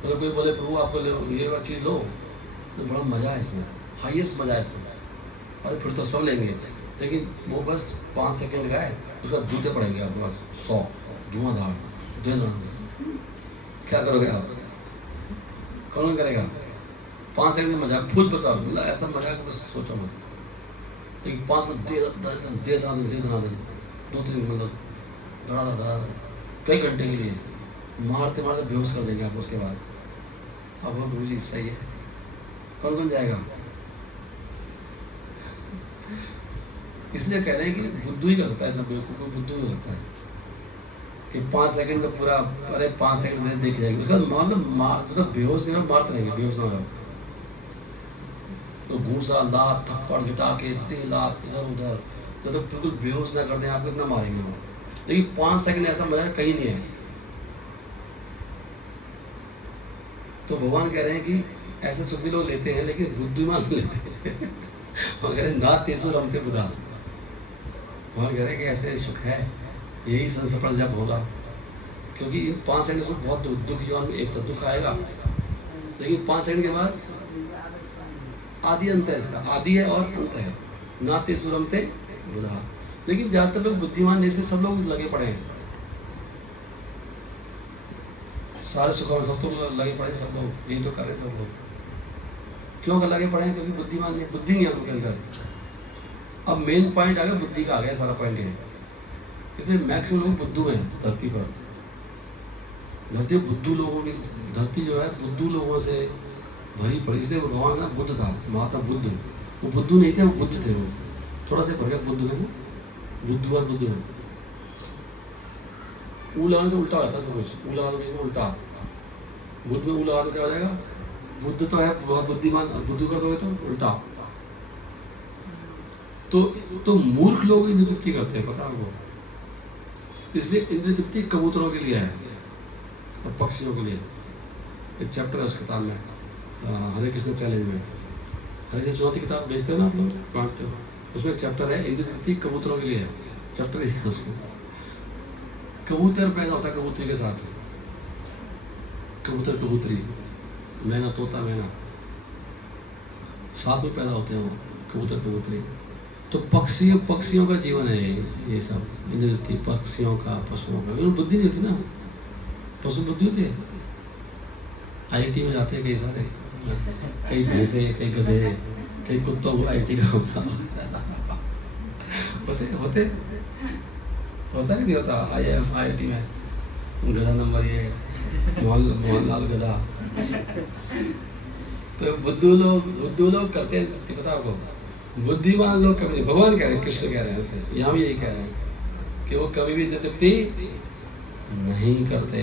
तो कोई बोले प्रभु आपको ये वाली चीज लो, तो बड़ा मजा है इसमें, हाईएस्ट मजा है इसमें, अरे फिर तो सब लेंगे, लेकिन वो बस 5 सेकंड का है, उसके बाद जूते पड़ेंगे आपके पास 100 धुआंधार, क्या करोगे आप? कौन करेगा? 5 सेकंड में मजा, फुल बताओ, मतलब ऐसा मजा कि बस सोचो मत। लेकिन 5 मिनट दे 2-3 मतलब कई घंटे के लिए मारते मारते बेहोश कर देंगे आप। उसके बाद अब वो गुरु जी सही है, कौन कौन जाएगा? इसलिए कह रहे हैं कि बुद्धू ही कर सकता है, इतना बेवकूफ को बुद्धू ही हो सकता है कि 5 सेकंड का पूरा, अरे 5 सेकंड देख जाएगी, उसका मतलब बेहोश नहीं, मारते रहेंगे, बेहोश ना हो तो घूसा लात थप्पड़ गिटा के इतने लात इधर उधर, जब तक बिल्कुल बेहोश ना कर दें आपको इतना मारेंगे वो। लेकिन 5 सेकंड ऐसा मजा कहीं नहीं है। तो भगवान कह रहे हैं कि ऐसे सुख भी लोग लेते हैं लेकिन बुद्धिमान लेते हैं। वो कह रहे ना तेसु रमते बुधा। भगवान कह रहे हैं कि ऐसे सुख है, यही संस्पर्श जब होगा, क्योंकि इन 5 सेकंड सुख बहुत दुख यौन में एक तो दुख आएगा, लेकिन 5 सेकंड के बाद आदि अंत है, इसका आदि है और अंत है। ना तेसु रमते बुधा। लेकिन ज्यादातर लोग बुद्धिमान नहीं, इसलिए सब लोग लगे पड़े हैं सारे सुखों में, सब तो लगे पड़े, सब लोग यही तो कर रहे हैं। सब लोग क्यों लगे पड़े हैं? क्योंकि बुद्धिमान नहीं, बुद्धि नहीं है उनके अंदर। अब मेन पॉइंट आ गया, बुद्धि का आ गया सारा पॉइंट है। इसलिए मैक्सिमम लोग बुद्धू हैं धरती पर। धरती बुद्धू लोगों की, धरती जो है बुद्धू लोगों से भरी पड़ी। इसलिए भगवान ना बुद्ध था, महात्मा बुद्ध, वो बुद्धू नहीं थे, वो बुद्ध थे। वो थोड़ा सा भर गया बुद्ध में, बुद्धू और बुद्ध में ऊ लगाने से उल्टा हो जाता है सब कुछ। ऊ लगाने में उल्टा, बुद्ध में ऊ लगा तो क्या हो जाएगा? बुद्ध तो है बहुत बुद्धिमान, बुद्धू कर दोगे तो उल्टा। तो मूर्ख लोग इंद्रिय तृप्ति करते हैं, पता है आपको। इसलिए इंद्रिय तृप्ति कबूतरों के लिए है और पक्षियों के लिए। एक चैप्टर है उस किताब में, हरे कृष्ण चैलेंज में, हरे कृष्ण चौथी किताब बेचते हो ना आप लोग, बांटते हो, उसमें एक चैप्टर है इंद्रिय तृप्ति कबूतरों के लिए है। चैप्टर है उसमें। कबूतर पैदा होता है कबूतरी के साथ, कबूतर कबूतरी, मैना तोता मैना, साथ में पैदा होते हैं वो कबूतर कबूतरी। तो पक्षियों का जीवन है ये सब इंद्रिय तृप्ति, पक्षियों का, पशुओं का। बुद्धि नहीं होती ना, पशु बुद्धि होती है। IIT में जाते हैं कई सारे, कई भैंसे, कई गधे, कई कुत्तों को IIT का होता है नहीं होता? IIT में गधा नंबर ये मोहनलाल गधा, तो बुद्धू लोग करते हैं तृप्ति, पता आपको? बुद्धिमान लोग कभी नहीं, भगवान कह रहे हैं, कृष्ण कह रहे हैं ऐसे, यहाँ भी यही कह रहे हैं कि वो कभी भी तृप्ति नहीं करते।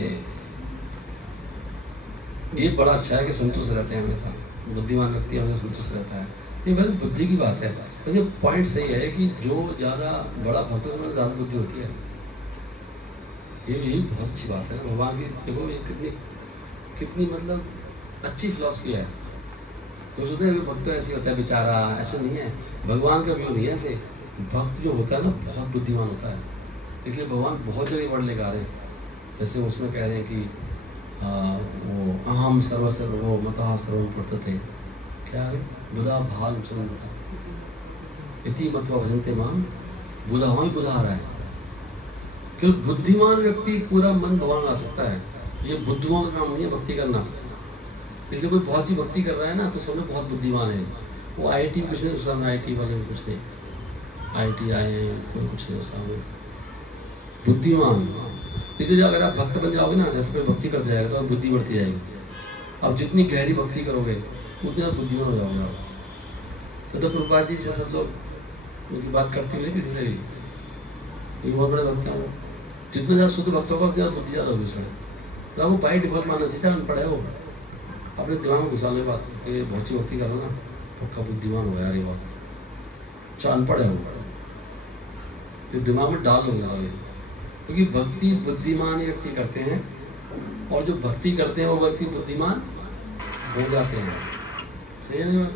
ये बड़ा अच्छा है कि संतुष्ट रहते हैं हमेशा, बुद्धिमान व्यक्ति हमेशा संतुष्ट रहता है। ये बस बुद्धि की बात है। वैसे पॉइंट सही है कि जो ज़्यादा बड़ा भक्त है उसमें ज़्यादा बुद्धि होती है। ये बहुत अच्छी बात है। भगवान की देखो ये कितनी मतलब अच्छी फिलॉसफी है। तो सोचते हैं भक्त तो ऐसे होता है बेचारा, ऐसे नहीं है। भगवान का व्यू नहीं है ऐसे। भक्त जो होता है ना बहुत बुद्धिमान होता है, इसलिए भगवान बहुत जगह वर्ड लेकर आ रहे हैं। जैसे उसमें कह रहे हैं कि वो अहम सर्वो मतः सर्वं वर्तते, क्या है बुधा भाल सुनता इति मतवा भजन्ते माम, बुधा वहीं बुधा आ रहा है। क्योंकि बुद्धिमान व्यक्ति पूरा मन भगवान ला सकता है। ये बुद्धिमान का काम नहीं है भक्ति करना। इसलिए कोई बहुत सी भक्ति कर रहा है ना तो समझो बहुत बुद्धिमान है। वो IIT कुछ नहीं, उसमें IIT वाले कुछ नहीं, IIT आए हैं कोई कुछ नहीं, उसमें बुद्धिमान। इसलिए अगर आप भक्त बन जाओगे ना, जैसे कोई भक्ति करते जाएगा तो बुद्धि बढ़ती जाएगी। अब जितनी गहरी भक्ति करोगे उतनी आप बुद्धिमान हो जाओगे आप। तो प्रभुपाद जी से सब लोग उनकी बात करते हुए किसी से भी, ये बहुत बड़े भक्त हैं। जितना ज़्यादा शुद्ध भक्त होगा उतनी बुद्धि ज़्यादा होगी उसमें। तो आपको बाई डिफॉल्ट मानना चाहिए, अनपढ़ है वो, अपने दिमाग में घुसा ले बात ये बहुत सी भक्ति करो ना पक्का बुद्धिमान हो यार। ये बात अच्छा अनपढ़ है वो, ये दिमाग में डाल लोगे आगे। क्योंकि भक्ति बुद्धिमान व्यक्ति करते हैं, और जो भक्ति करते हैं वो व्यक्ति बुद्धिमान हो जाते हैं। सही है ना?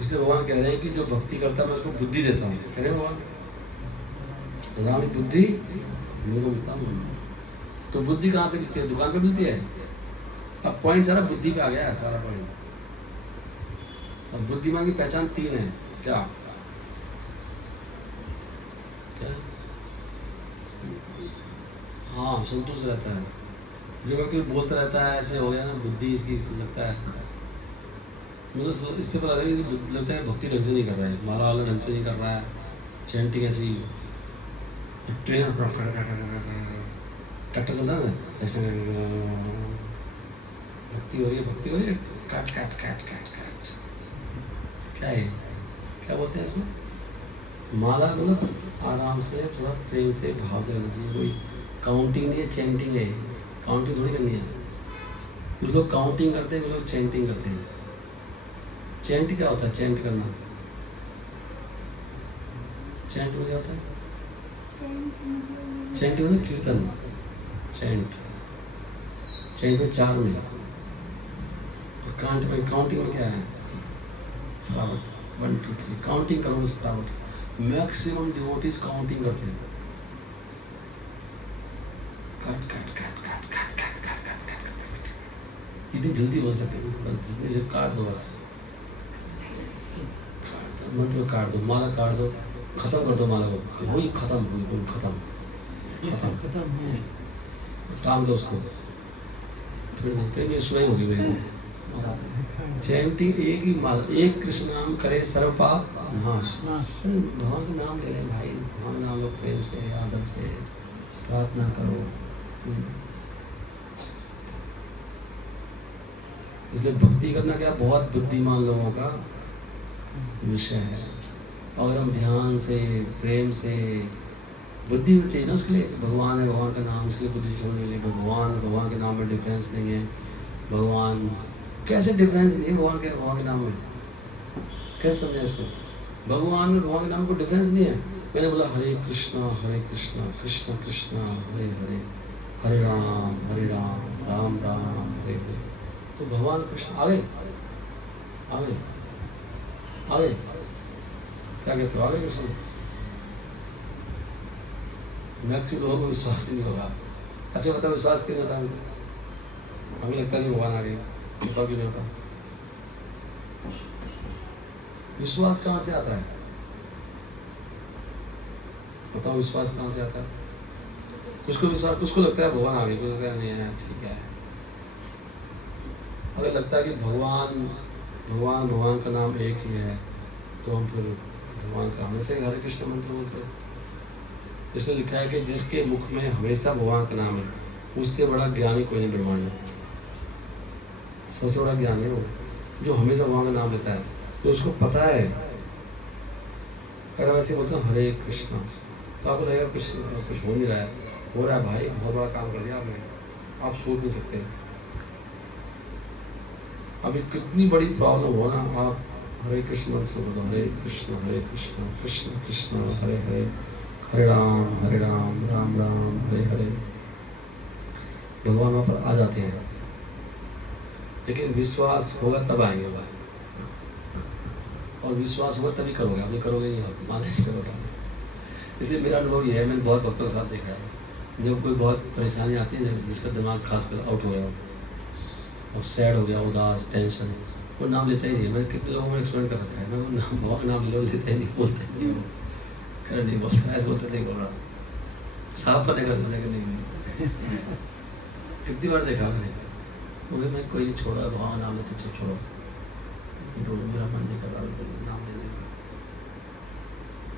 इसलिए भगवान कह रहे हैं कि जो भक्ति करता है मैं उसको बुद्धि देता हूँ। कह रहे हैं भगवान बुद्धि मेरे को मिलता हूँ। तो बुद्धि कहाँ से मिलती है? दुकान पे मिलती है। अब पॉइंट सारा बुद्धि पे आ गया है, सारा पॉइंट। अब बुद्धिमान की पहचान 3 है। क्या क्या? हाँ, संतुष्ट रहता है। जो व्यक्ति बोलता रहता है ऐसे हो गया ना, बुद्धि इसकी लगता है, मुझे इससे पता लगता है भक्ति ढंग से नहीं कर रहा है, माला वाला ढंग से नहीं कर रहा है, चैंटिंग ऐसी ट्रेन ट्रैक्टर चलता है ना, भक्ति हो रही है काट काट काट काट काट। क्या है, क्या बोलते हैं इसमें? माला मतलब आराम से, थोड़ा प्रेम से, भाव से करना चाहिए। कोई काउंटिंग नहीं है, चैंटिंग है। काउंटिंग थोड़ी करनी है। कुछ लोग काउंटिंग करते हैं, कुछ लोग चैंटिंग करते हैं। चैंट क्या होता है? चैंट करना, चैंट में क्या होता है? चैंट मतलब कीर्तन। चैंट में 4 में, और काउंटिंग में क्या है? फ्लावर 1 2 3 काउंटिंग करो उस फ्लावर। मैक्सिमम डिवोटीज काउंटिंग करते हैं, काट काट काट काट काट काट काट काट काट। इतनी जल्दी बोल सकते हैं, जितनी जब काट दो बस, मंत्र काट दो, माला काट दो, खत्म कर दो माला को, वही खत्म, बिल्कुल खत्म टांग दो उसको, फिर नहीं कहीं सुनाई होगी मेरी। चैंटिंग एक ही माला, एक कृष्ण नाम करे सर्व पाप नाश। भगवान का नाम ले रहे भाई, भगवान नाम लो प्रेम से, आदर से, प्रार्थना करो। इसलिए भक्ति करना क्या बहुत बुद्धिमान लोगों का विषय है। अगर हम ध्यान से, प्रेम से, बुद्धि चाहिए ना उसके लिए। भगवान है, भगवान का नाम, उसके लिए बुद्धि से समझने के लिए भगवान के नाम में डिफरेंस नहीं है। भगवान कैसे डिफरेंस नहीं है भगवान के नाम में? कैसे समझे इसको? भगवान में भगवान के नाम को डिफरेंस नहीं है। मैंने बोला हरे कृष्णा कृष्ण कृष्ण हरे हरे, हरे राम राम राम हरे हरे। तो भगवान कृष्ण आगे क्या कहते हो? आगे कृष्ण। मैक्सिमम लोगों को विश्वास ही नहीं होगा। अच्छा बताओ विश्वास क्यों होता है? हमें लगता नहीं भगवान आ गए, क्यों नहीं होता? विश्वास कहाँ से आता है? बताओ विश्वास कहाँ से आता है? कुछ को विश्वास, कुछ को लगता है भगवान आ गए, कुछ लगता है नहीं है, ठीक है। अगर लगता है कि भगवान का नाम एक ही है, तो हम फिर भगवान का हमेशा हरे कृष्ण मंत्र बोलते हैं। इसमें लिखा है कि जिसके मुख में हमेशा भगवान का नाम है, उससे बड़ा ज्ञानी कोई नहीं ब्रह्मांड में। सबसे बड़ा ज्ञान है वो, जो हमेशा भगवान का नाम लेता है, तो उसको पता है। अगर वैसे बोलते हैं हरे कृष्णा, तो आपको लगेगा कुछ हो नहीं रहा है। हो रहा है भाई, बहुत बड़ा काम कर दिया आपने, आप सोच नहीं सकते। अभी कितनी बड़ी प्रॉब्लम हो ना, आप हरे कृष्ण सुनो तो हरे कृष्ण कृष्ण कृष्ण हरे हरे, हरे राम राम राम हरे हरे, भगवान वहाँ पर आ जाते हैं। लेकिन विश्वास होगा तब आएंगे, और विश्वास होगा तभी करोगे, आप नहीं करोगे नहीं, आप माने नहीं करोगे। इसलिए मेरा अनुभव ये है, मैंने बहुत भक्तों के साथ देखा है, जब कोई बहुत परेशानी आती है, जिसका दिमाग खासकर आउट हो गया और सैड हो गया, उदास, टेंशन, वो नाम लेता ही नहीं। मैंने कितने लोगों को एक्सप्लेन कर रखा है, मैं वो नाम बहुत नाम लेते ही नहीं, बोलते नहीं, खैर नहीं बोलता, ऐसे बोलते नहीं बोल रहा, साफ पता कर मैंने नहीं। कितनी बार देखा मैंने, मुझे मैं कोई छोड़ा, भगवान नाम लेते चल छोड़ो, तो मेरा मन नहीं कर रहा नाम लेने का।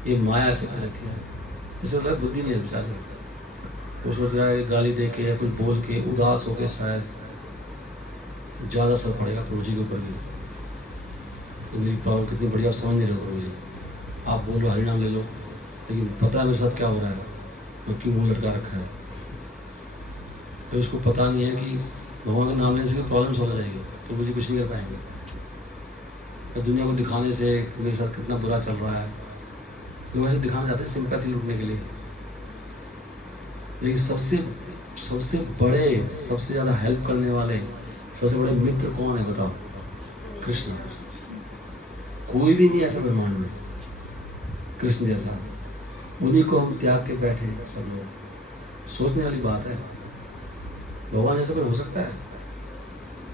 ये माया से रहती है, इससे बुद्धि नहीं है बेचारे, वो सोच रहा है गाली दे के या कुछ बोल के उदास होकर शायद ज़्यादा असर पड़ेगा प्रभु जी के ऊपर भी। तो मेरी प्रॉब्लम कितनी बड़ी आप समझ नहीं रहे प्रभु जी, आप बोल लो हरि नाम ले लो, लेकिन पता है मेरे साथ क्या हो रहा है, मैं क्यों मुँह लटका रखा है। तो उसको पता नहीं है कि भगवान का नाम लेने से प्रॉब्लम सॉल्व हो जाएगी, प्रभु जी कुछ नहीं कर पाएंगे। तो दुनिया को दिखाने से मेरे साथ कितना बुरा चल रहा है, लोग ऐसे दिखाना चाहते हैं सिंपैथी लूटने के लिए। लेकिन सबसे बड़े, सबसे ज़्यादा हेल्प करने वाले, सबसे बड़े मित्र कौन है बताओ? कृष्ण। कोई भी नहीं ऐसा ब्रह्मांड में कृष्ण जैसा, उन्हीं को हम त्याग के बैठे हैं सब लोग। सोचने वाली बात है, भगवान ऐसा कोई हो सकता है?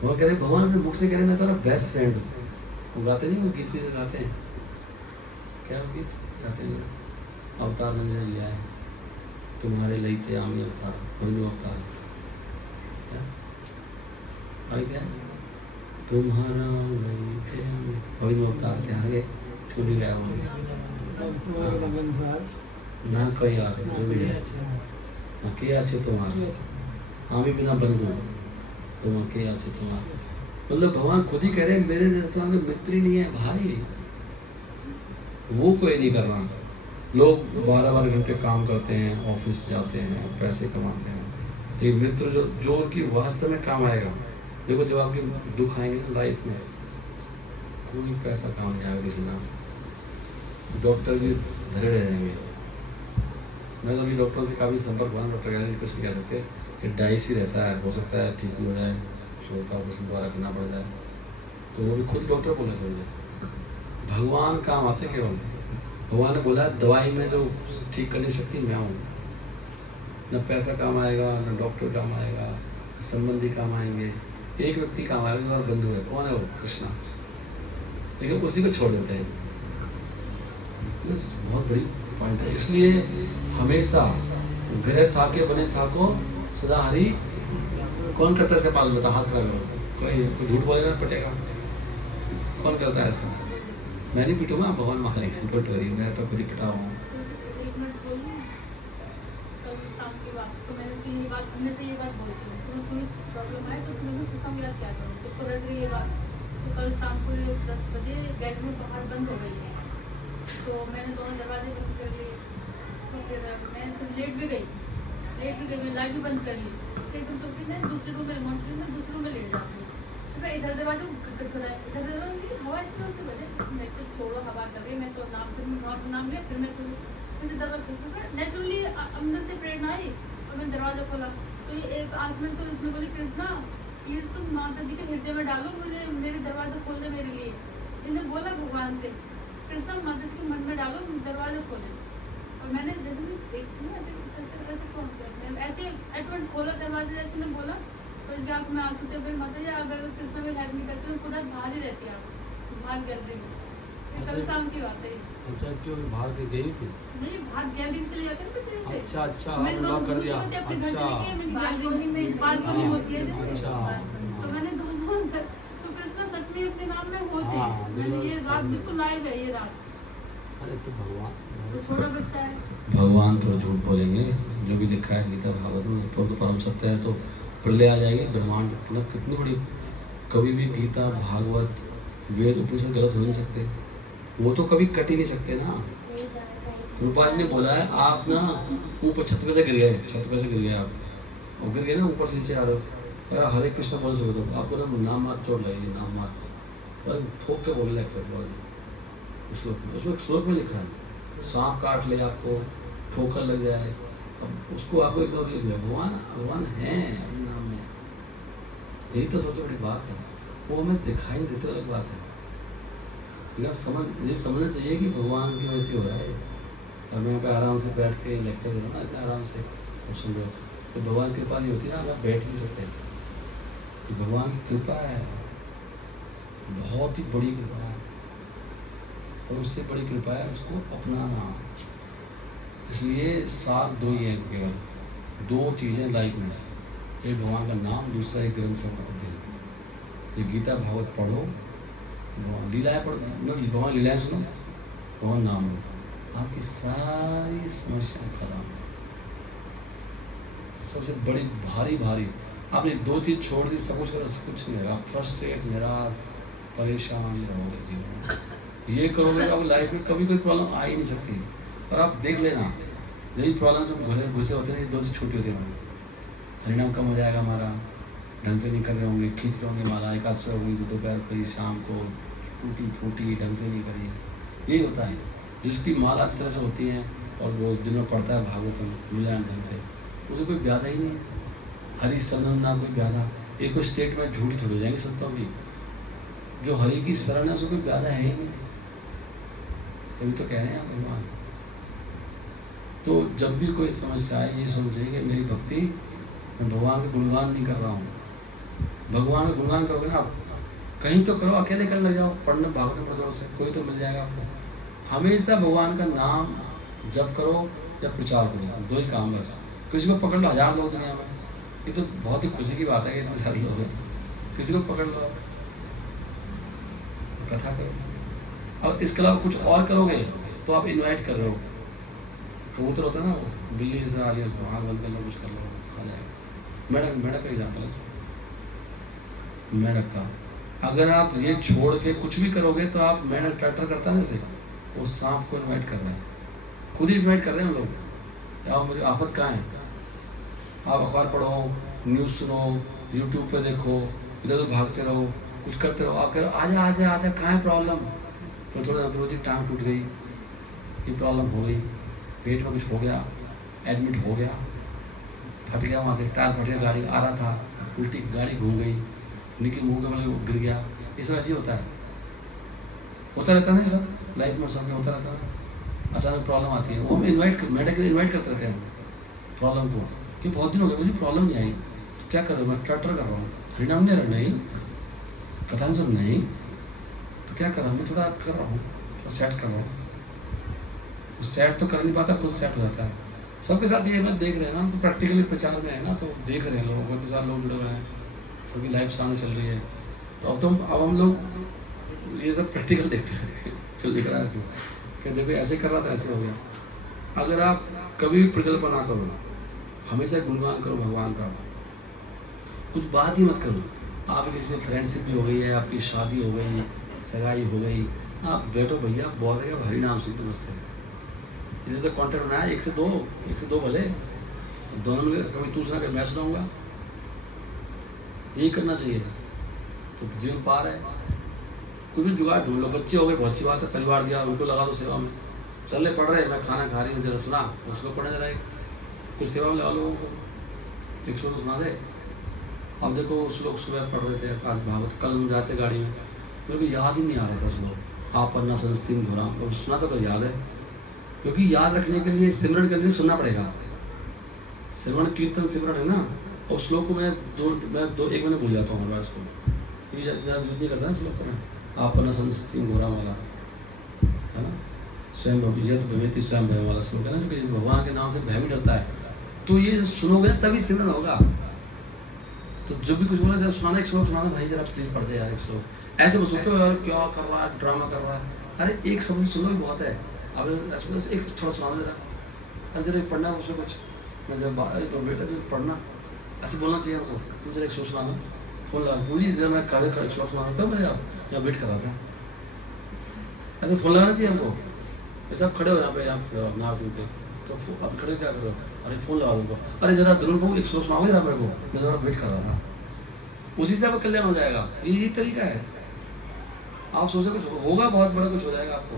वो कह रहे, भगवान अपने मुख से कह रहे मैं तुम्हारा बेस्ट फ्रेंड हूँ। वो गाते नहीं, वो गीत भी गाते हैं, क्या वो गीत गाते हैं? अवतार मैंने लिया है तुम्हारे लईते आमी अवतार, भनु अवतार, क्या आगे क्या तुम्हारा लईते आमी भनु अवतार, क्या आगे क्यों नहीं गया वहाँ ना कोई आ जो भी है के अच्छे तुम्हारे आमी बिना बंधु तुम के अच्छे तुम्हारे। मतलब भगवान खुद ही कह रहे हैं मेरे जैसे तुम्हारे मित्र ही नहीं है भाई, वो कोई नहीं कर रहा। लोग 12-12 घंटे काम करते हैं, ऑफिस जाते हैं, पैसे कमाते हैं, लेकिन मित्र जो उनकी वास्तव में काम आएगा। देखो जब आपके दुख आएंगे ना लाइफ में, कोई पैसा काम नहीं आएगा देखना, डॉक्टर भी धरे रह जाएंगे। मैं तो अभी डॉक्टर से काफ़ी संपर्क हुआ, डॉक्टर कहने की कुछ नहीं कह सकते कि डाइस ही रहता है, हो सकता है ठीक भी हो जाए, शोर का ऑपरेशन दोबारा करना पड़ जाए। तो वो भी खुद डॉक्टर बोले थे मुझे, भगवान काम आते केवल। भगवान ने बोला दवाई में जो ठीक करने शक्ति मैं हूँ, न पैसा काम आएगा, न डॉक्टर काम आएगा, संबंधी काम आएंगे, एक व्यक्ति काम आएगा और बंधु है। कौन है वो? कृष्णा। लेकिन उसी को छोड़ देते हैं, बहुत बड़ी पॉइंट है। इसलिए हमेशा ग्रह था के बने था को सदा हरि कौन करता है इसका पालन? बता, हाथ खड़ा करो। कोई झूठ बोलेगा पटेगा, कौन करता है इसका? मैं नहीं पिटूंगा, भगवान मान लेंगे, डोंट वरी, मैं तो खुद ही पिटा हुआ हूँ। कल शाम की बात, तो मैंने उसकी ये बात हमेशा ये बात बोलती हूँ, तुम्हें कोई प्रॉब्लम आए तो तुम्हें किस समय याद क्या करो, तो रट रही है बात। तो कल शाम को 10 बजे गैलरी में बाहर बंद हो गई है, तो मैंने दोनों दरवाजे बंद कर लिए। तो फिर मैं लेट भी गई, मैं लाइट भी बंद कर ली। फिर तुम सब फिर मैं दूसरे रूम में रिमोट मैं दूसरे रूम में लेट जाती हूँ। मैं इधर दरवाजे खटखटाया, इधर दरवाजे हवा इतनी उससे बजे, मैं तो छोड़ो हवा कर रही, मैं तो नाम लिया। फिर मैं जैसे दरवाजा खटखटा, नेचुरली अंदर से प्रेरणा आई और मैं दरवाजा खोला। तो ये एक आदमी तो इसमें बोली, कृष्णा प्लीज तुम माता जी के हृदय में डालो, मुझे मेरे दरवाजा खोल दे मेरे लिए। इन्हें बोला भगवान से, कृष्णा माता जी के मन में डालो, दरवाजा खोले। और मैंने जैसे मैं देखती हूँ ऐसे कौन करते, ऐसे एटमेंट खोला दरवाजा, जैसे मैं बोला तो इसके आँख में आंसू थे। फिर माता जी अगर कृष्णा में हेल्प नहीं करते तो पूरा बाहर ही रहती है, आप बाहर गैलरी में। कल शाम की बात है। अच्छा, क्यों बाहर के गई थी? नहीं, बाहर गैलरी में चले जाते हैं ना जैसे। अच्छा, मैंने लॉक कर दिया। अपने घर चले गए, मेरी बालकनी में बालकनी होती है जैसे। अच्छा, तो मैंने दोनों अंदर, तो कृष्णा सच में अपने नाम में होते हैं। मैंने ये रात बिल्कुल लाइव है, ये रात। अरे तो भगवान तो छोटा बच्चा है, भगवान तो झूठ बोलेंगे, जो भी लिखा है गीता भागवत में, तो परम सत्य है। तो प्रलय आ जाएगी, ब्रह्मांड मतलब कितनी बड़ी कभी भी गीता, भागवत, वेद, उपनिषद गलत हो नहीं सकते। वो तो कभी कट ही नहीं सकते ना। रूपा जी ने बोला है, आप ना ऊपर छत पे से गिर गए, छत पे से गिर गए आप, और गिर गए ना ऊपर से नीचे आ रहे हो, अगर हरे कृष्ण बोल सको तो आपको ना नाम मात्र चोट लगेगी, नाम मात्र, और ठोक के बोलने लग सकते हो। उसमें श्लोक में लिखा है, सांप काट ले आपको, ठोकर लग जाए, अब उसको आपको एकदम लिख दिया, भगवान भगवान है अपने नाम में। यही तो सबसे बड़ी बात है, वो हमें दिखाई नहीं देते, अलग बात है। ये समझना चाहिए कि भगवान की वजह से हो रहा है। और मैं यहाँ पे आराम से बैठ के लेक्चर दे रहा हूँ ना, इतना आराम से, और सुन रहे हो, तो भगवान की कृपा नहीं होती ना, आप बैठ नहीं सकते। तो भगवान की कृपा है, बहुत ही बड़ी कृपा है, और उससे बड़ी कृपा है उसको अपनाना। इसलिए साथ दो ही है केवल, दो चीज़ें लाइफ में, एक भगवान का नाम, दूसरा एक ग्रंथ से अध्ययन। ये गीता भागवत पढ़ो, लीलाएं पढ़ो, भगवान लीलाएं सुनो, भगवान नाम लो, आपकी सारी समस्या खत्म। सबसे बड़ी भारी भारी आपने दो चीज छोड़ दी, सब कुछ नहीं रहेगा। आप फ्रस्ट्रेट, निराश, परेशान रहोगे जीवन में। ये करोगे तो आप लाइफ में कभी कोई प्रॉब्लम आ ही नहीं सकती। और आप देख लेना, यही प्रॉब्लम सब गुस्से होते हैं, ये दो चीज छूटी होती है, हरिनाम कम हो जाएगा हमारा, ढंग से नहीं कर रहे होंगे, खींच रहे होंगे माला, एकादशी होगी तो दोपहर को, शाम को टूटी फूटी ढंग से नहीं करी, यही होता है। जिसकी माला अच्छी तरह से होती है और वो दिन में पढ़ता है भागवतम मिलान ढंग से, उसे कोई व्याधा ही नहीं, हरि शरण ना कोई व्याधा। एक कोई स्टेट में झूठी थोड़ी जाएंगे सत्ता की, जो हरि की शरण है उसको कोई व्याधा है ही नहीं, तभी तो कह रहे हैं आप भगवान। तो जब भी कोई समस्या आए, ये सोचिए कि मेरी भक्ति, मैं भगवान का गुणगान नहीं कर रहा हूँ। भगवान का गुणगान करोगे ना आप, कहीं तो करो, अकेले करने लग जाओ, पढ़ने भागवत पढ़ से कोई तो मिल जाएगा आपको। हमेशा भगवान का नाम जप करो या प्रचार करो, दो ही काम बस। किसी को पकड़ लो, 1000 लोग दुनिया में, ये तो बहुत ही खुशी की बात है कि इतने सारे लोग हैं। किसी को पकड़ लो, कथा करो। और इसके अलावा कुछ और करोगे तो आप इनवाइट कर रहे हो। कबूतर होता है ना, वो बिल्ली जैसे आ रही है, उसको आँख बंद कर लो, कुछ कर लो, खा जाएगा। मेढक का एग्जाम्पल है, मेढक का। अगर आप ये छोड़ के कुछ भी करोगे तो आप, मेढक ट्रैक्टर करता है जैसे, वो सांप को इन्वाइट कर रहे हैं, खुद ही इन्वाइट कर रहे हैं हम लोग। या मेरी आफत कहाँ है? आप अखबार पढ़ो, न्यूज़ सुनो, यूट्यूब पे देखो, इधर उधर भागते रहो, कुछ करते रहो, आप कह आजा आजा आजा, कहाँ है प्रॉब्लम? तो थोड़ा रोजी टांग टूट गई, ये प्रॉब्लम हो गई, पेट में कुछ हो गया, एडमिट हो गया, फट गया, वहाँ से टायर फट गया, गाड़ी आ रहा था, उल्टी गाड़ी घूम गई, निकल मुँह के मतलब गिर गया। ये सब ऐसे होता है, होता रहता है ना, सब लाइफ में सब होता रहता है। अचानक प्रॉब्लम आती है, वो हम मेढक इन्वाइट करते रहते हैं प्रॉब्लम को, कि बहुत दिन हो गए मुझे प्रॉब्लम नहीं आई, तो क्या कर रहा हूँ मैं? ट्रैक्टर कर रहा हूँ, हरिनाम नहीं रहा, नहीं कथा सब नहीं, तो क्या कर रहा हूँ मैं? थोड़ा कर रहा हूँ, थोड़ा सेट कर रहा हूँ। सेट तो कर नहीं पाता, खुद सेट हो जाता है। सबके साथ ये मैं देख रहे हैं ना, तो प्रैक्टिकली प्रचार में है ना, तो देख रहे हैं लोगों, बहुत सारे लोग जुड़े हुए हैं, सबकी लाइफ सामने चल रही है। तो अब हम लोग ये सब प्रैक्टिकल देखते हैं, फिर दिख रहा है ऐसे कि देखो ऐसे कर रहा था, ऐसे हो गया। अगर आप कभी भी प्रजल्प ना करो, हमेशा गुणगान करो भगवान का, कुछ बात ही मत करो। आप किसी से फ्रेंडशिप भी हो गई है, आपकी शादी हो गई, सगाई हो गई, आप बैठो भैया, बोल रहे हरि नाम से मुझसे, इसे तो कॉन्टेक्ट बनाया, 1 से 2 भले, दोनों में कभी तू सुना, कभी मैं सुनाऊंगा, यही करना चाहिए, तो जीवन पार है। कुछ भी जुगाड़ ढूंढ लो। बच्चे हो गए, बहुत अच्छी बात है, परिवार गया, उनको लगा दो सेवा में, चल पढ़ रहे, मैं खाना खा रही हूँ, जरा सुना, उसको पढ़ने जरा, कुछ सेवा में लगा लोगों को, 1 श्लोक सुना दे। अब देखो श्लोक सुबह पढ़ रहे थे आज भागवत, कल हम जाते गाड़ी में, मेरे को याद ही नहीं आ रहा था श्लोक, आप पढ़ना संस्थिन घोरा, अब सुना तो याद है, क्योंकि याद रखने के लिए सिमरन करने सुनना पड़ेगा। श्रवण कीर्तन सिमरन है ना, और श्लोक को मैं 1 महीने भूल जाता हूँ हर बार इसको, यूज नहीं करता ना श्लोक को मैं, आप पढ़ना संस्थिन घोरा वाला है ना, स्वयं भविष्यत भवेति स्वयं भय वाला श्लोक है ना, जो भगवान के नाम से भय भी डरता है। तो ये सुनोगे ना तभी सिमरन होगा। तो जब भी कुछ बोला, जरा सुनाना, 1 श्लोक सुनाना भाई, जरा प्लीज पढ़ दे यार 1 श्लोक। ऐसे मत सोचो यार क्या कर रहा है, ड्रामा कर रहा है, अरे 1 शब्द सुनो ही बहुत है। अब एक थोड़ा सुनाना जरा, अरे जरा पढ़ना है उसमें कुछ, मैं जब बेटा जब पढ़ना ऐसे बोलना चाहिए हमको, तुम जरा 1 श्लोक सुनाना, फोन लगा, पूरी जब मैं काले खड़े श्लोक सुना था मैं यहाँ वेट कर रहा था। ऐसे फोन लगाना चाहिए हमको। ऐसे आप खड़े हो यहाँ पे, यहाँ खड़े हो नार सिंह पे, तो आप खड़े क्या करो, अरे फोन लगा दूंगा, अरे जरा दुल्हन को एक श्लोक सुनाओगे जरा मेरे को, मैं जरा वेट कर रहा था। उसी से आपका कल्याण हो जाएगा। यही तरीका है। आप सोचो कुछ होगा, बहुत बड़ा कुछ हो जाएगा आपको।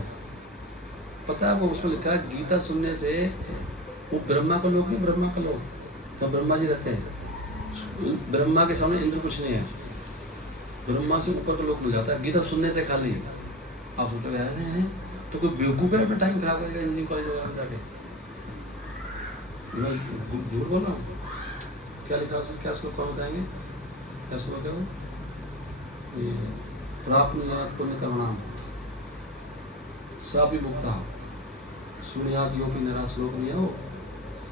पता है आपको, उसमें लिखा है गीता सुनने से वो ब्रह्मा का लोग नहीं, ब्रह्मा का लोग तो ब्रह्मा जी रहते हैं, ब्रह्मा के सामने इंद्र कुछ नहीं है, ब्रह्मा से ऊपर का लोग मिल जाता है गीता सुनने से खाली। आप सोचो ऐसे हैं तो कोई बेवकूफ है अपना टाइम खराब करेगा इंजीनियरिंग कॉलेज वगैरह जाके। मैं झूठ बोल रहा हूँ? क्या लिखा उसमें, क्या श्लोक कौन बताएंगे, क्या श्लोक है वो? प्राप्त पुण्य कर्मणाम सा भी मुक्ता सुनियादियों की निरा श्लोक नहीं है वो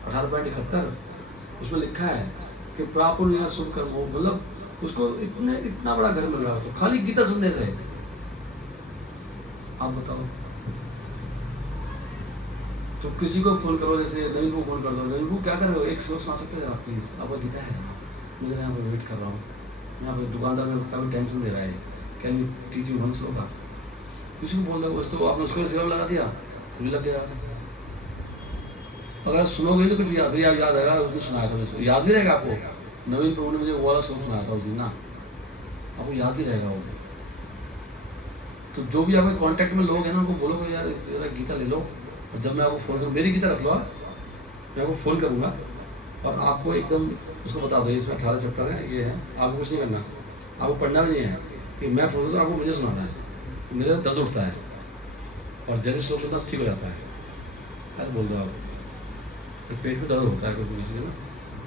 18.71, उसमें लिखा है कि प्राप्त पुण्य शुभ कर्म हो, मतलब उसको इतना बड़ा घर मिल रहा है तो खाली गीता सुनने से। आप बताओ, तो किसी को फोन करो, जैसे नवीन को फोन कर दो, नवीन को क्या कर रहे हो, एक श्लोक सुना सकते हैं प्लीज, आपको गीता है, मुझे यहाँ पे वेट कर रहा हूँ, यहाँ पे दुकानदार मेरे को काफी टेंशन दे रहा है, can you teach me one श्लोक। किसी को बोल रहे हो, तो आपने उसको सिरम लगा दिया, खुद लग गया। अगर सुनोगे तो कुछ याद आएगा, उसने सुनाया था, उसको याद भी रहेगा आपको। नवीन प्रभु ने मुझे वो वाला श्लोक सुनाया था उस दिन ना, आपको याद भी रहेगा वो। तो जो भी आपके कांटेक्ट में लोग हैं ना, उनको बोलो कि यार जरा गीता ले लो, और जब मैं आपको फोन करूँ, मेरी गीता रख लो, मैं आपको फोन करूँगा और आपको एकदम उसको बता दो इसमें 18 चैप्टर है, ये है, आपको कुछ नहीं करना, आपको पढ़ना भी नहीं है कि मैं फोन तो आपको मुझे सुनाना है, मेरा दर्द उठता है और जैसे श्लोक सुनना ठीक हो जाता है। ऐसा बोल दो आप, पेट में दर्द होता है कोई किसी ना,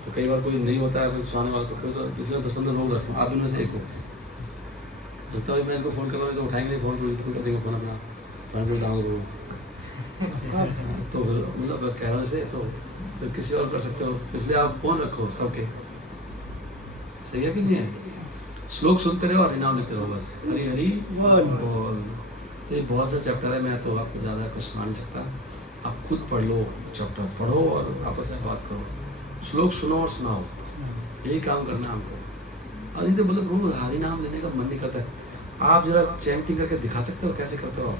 तो कई बार कोई नहीं होता है कोई सुनाने वाला, तो कोई तो इसलिए 10-15 लोग रखो, आप इनमें से एक हो। जितना भी मैं इनको फ़ोन कर रहा हूँ तो उठाएंगे नहीं, फ़ोन कर देंगे, फ़ोन अपना फ्रेंड डाउन करो तो मतलब कैमरा से तो किसी और कर सकते हो, इसलिए आप फ़ोन रखो सबके। सही है कि नहीं है? श्लोक सुनते रहो और इनाम लेते रहो बस। हरी हरी बोल। ये बहुत सा चैप्टर है, मैं तो आपको ज़्यादा कुछ सुना नहीं सकता, आप खुद पढ़ लो, चैप्टर पढ़ो और आपस में बात करो, श्लोक सुनो और सुनाओ, यही काम करना हमको। अभी तो मतलब रोज हरि नाम लेने का मन नहीं करता है। आप जरा चैंटिंग करके दिखा सकते हो कैसे करते हो?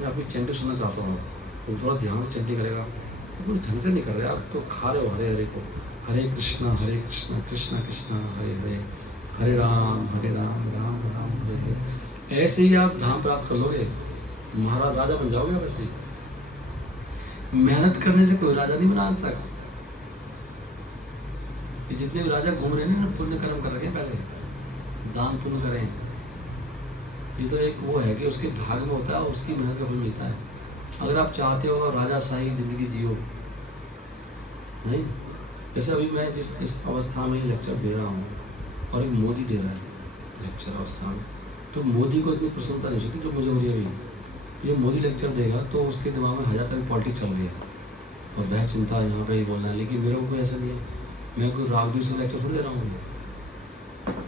मैं आपकी चैंटिंग सुनना चाहता हूँ, तो थोड़ा ध्यान से चैंटिंग करेगा, तो ढंग से नहीं कर रहे आप, तो खा रहे हो हरे हरे को, हरे कृष्णा कृष्णा कृष्णा हरे हरे, हरे राम राम राम हरे हरे। ऐसे ही आप धाम प्राप्त कर लोगे, महाराज राजा बन जाओगे आप ऐसे ही। मेहनत करने से कोई राजा नहीं बना आज तक। ये जितने भी राजा घूम रहे हैं ना, पुण्य कर्म कर रहे हैं, पहले दान पुण्य करें। ये तो एक वो है कि उसके भाग में होता है और उसकी मेहनत का फल मिलता है। अगर आप चाहते हो राजा शाही जिंदगी जियो, नहीं, जैसे अभी मैं जिस इस अवस्था में लेक्चर दे रहा हूँ और एक मोदी दे रहा है लेक्चर अवस्था में, तो मोदी को इतनी प्रसन्नता नहीं सकती जो मुझे हो रही है अभी। ये मोदी लेक्चर देगा तो उसके दिमाग में 1000 तरह की पॉलिटिक्स चल रही है और वह चिंता यहाँ पे ही बोलना है, लेकिन मेरे को कोई ऐसा नहीं है। मैं कोई रागदेव से लेक्चर सुन ले रहा हूँ,